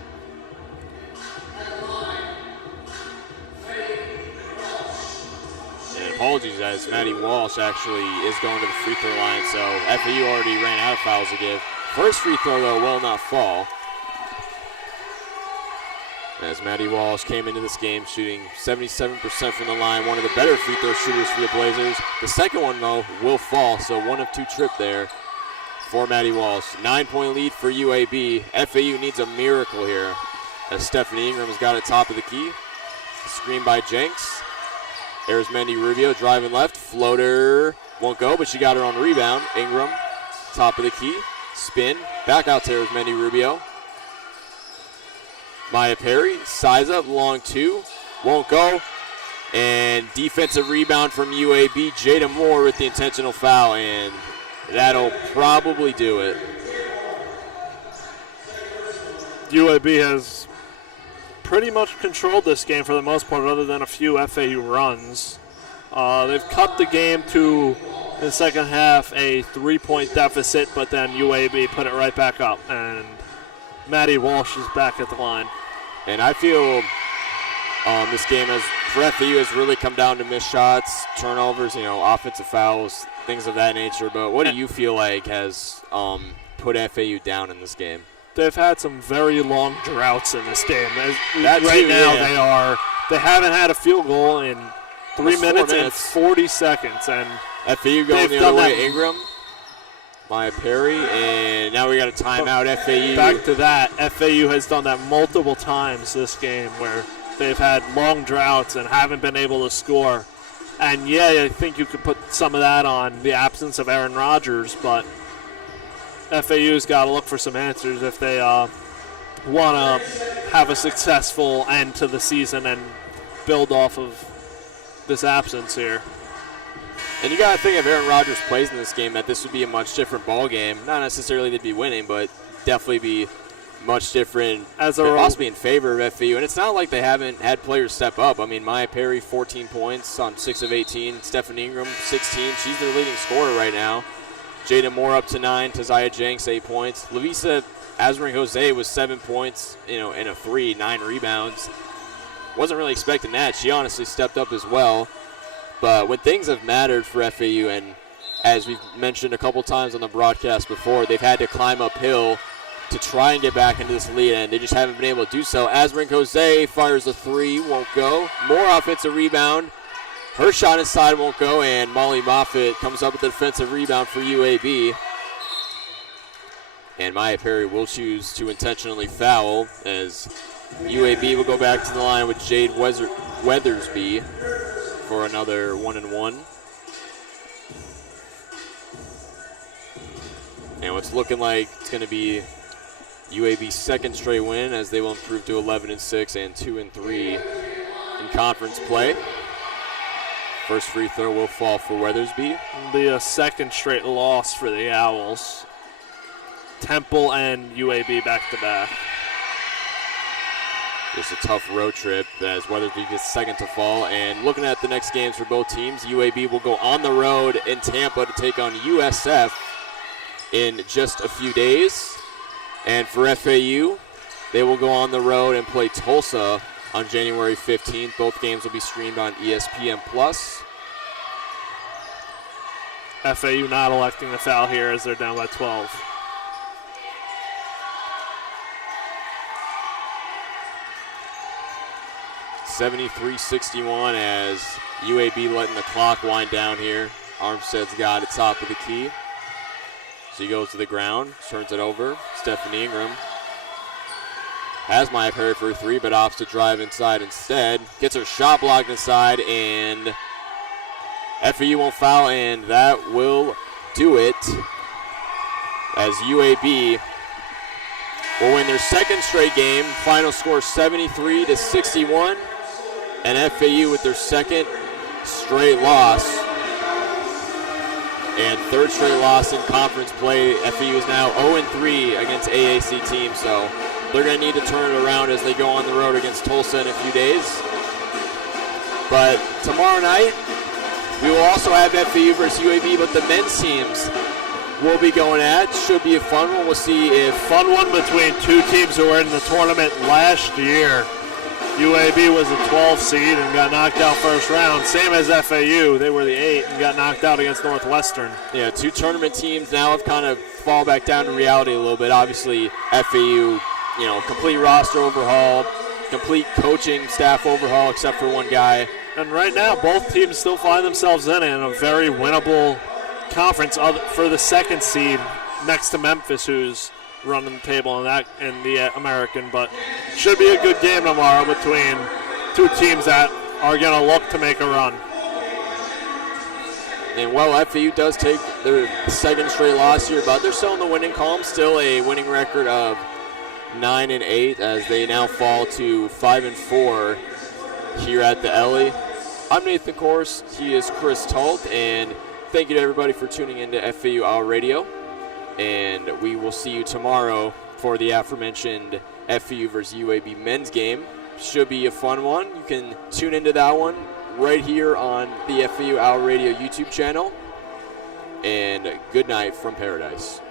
And apologies, as Maddie Walsh actually is going to the free throw line, so FAU already ran out of fouls to give. First free throw, though, will not fall. As Maddie Walsh came into this game shooting 77% from the line, one of the better free throw shooters for the Blazers. The second one, though, will fall, so 1 of 2 trip there for Maddie Walsh. 9-point lead for UAB. FAU needs a miracle here, as Stephanie Ingram's got it top of the key. Screen by Jenks. Arizmendi Rubio driving left. Floater won't go, but she got her on rebound. Ingram, top of the key. Spin. Back out to Arizmendi Rubio. Maya Perry, size up, long 2. Won't go. And defensive rebound from UAB. Jada Moore with the intentional foul, and that'll probably do it. UAB has pretty much controlled this game for the most part, other than a few FAU runs. They've cut the game to, in the second half, a 3-point deficit, but then UAB put it right back up, and Maddie Walsh is back at the line. And I feel this game for FAU has really come down to missed shots, turnovers, offensive fouls, things of that nature. But what do you feel like has put FAU down in this game? They've had some very long droughts in this game. They haven't had a field goal in 3 minutes and 40 seconds. And FAU going the other way. Ingram, Maya Perry, and now we got a timeout. FAU. Back to that. FAU has done that multiple times this game where they've had long droughts and haven't been able to score. And, yeah, I think you could put some of that on the absence of Aaron Rodgers, but FAU's got to look for some answers if they want to have a successful end to the season and build off of this absence here. And you got to think if Aaron Rodgers plays in this game that this would be a much different ball game. Not necessarily they'd be winning, but definitely be much different. Possibly in favor of FAU. And it's not like they haven't had players step up. I mean, Maya Perry, 14 points on 6 of 18. Stephanie Ingram, 16. She's their leading scorer right now. Jada Moore up to 9. Taziah Jenks, 8 points. Lavisa Azrin Jose was 7 points, in a 3, 9 rebounds. Wasn't really expecting that. She honestly stepped up as well. But when things have mattered for FAU, and as we've mentioned a couple times on the broadcast before, they've had to climb uphill to try and get back into this lead, and they just haven't been able to do so. Azrin Jose fires a 3, won't go. More offensive rebound. Her shot inside won't go, and Molly Moffitt comes up with the defensive rebound for UAB. And Maya Perry will choose to intentionally foul, as UAB will go back to the line with Jade Weathersby for another 1-and-1. And what's looking like it's going to be UAB's second straight win, as they will improve to 11-6 and 2-3 in conference play. First free throw will fall for Weathersby. It'll be a second straight loss for the Owls. Temple and UAB back-to-back. Just a tough road trip as Weathersby gets second to fall. And looking at the next games for both teams, UAB will go on the road in Tampa to take on USF in just a few days. And for FAU, they will go on the road and play Tulsa on January 15th. Both games will be streamed on ESPN+. FAU not electing the foul here as they're down by 12. (73-61) as UAB letting the clock wind down here. Armstead's got it top of the key. She goes to the ground, turns it over. Stephanie Ingram has Maya Perry for a 3, but opts to drive inside instead. Gets her shot blocked inside, and FAU won't foul, and that will do it. As UAB will win their second straight game. Final score 73-61. And FAU with their second straight loss and third straight loss in conference play. FAU is now 0-3 against AAC teams, so they're going to need to turn it around as they go on the road against Tulsa in a few days. But tomorrow night, we will also have FAU versus UAB, but the men's teams we'll be going at. Should be a fun one. We'll see if fun one between two teams who were in the tournament last year. UAB was the 12th seed and got knocked out first round. Same as FAU. They were the 8 and got knocked out against Northwestern. Yeah, two tournament teams now have kind of fall back down to reality a little bit. Obviously, FAU, complete roster overhaul, complete coaching staff overhaul except for one guy. And right now, both teams still find themselves in a very winnable conference for the 2nd seed next to Memphis, who's running the table in the American. But should be a good game tomorrow between two teams that are going to look to make a run. And while FAU does take their 2nd straight loss here, but they're still in the winning column, still a winning record of 9-8 as they now fall to 5-4 here at the Ellie. I'm Nathan Kors. He is Chris Talt, and thank you to everybody for tuning in to FAU Hour Radio. And we will see you tomorrow for the aforementioned FAU versus UAB men's game. Should be a fun one. You can tune into that one right here on the FAU Hour Radio YouTube channel. And good night from Paradise.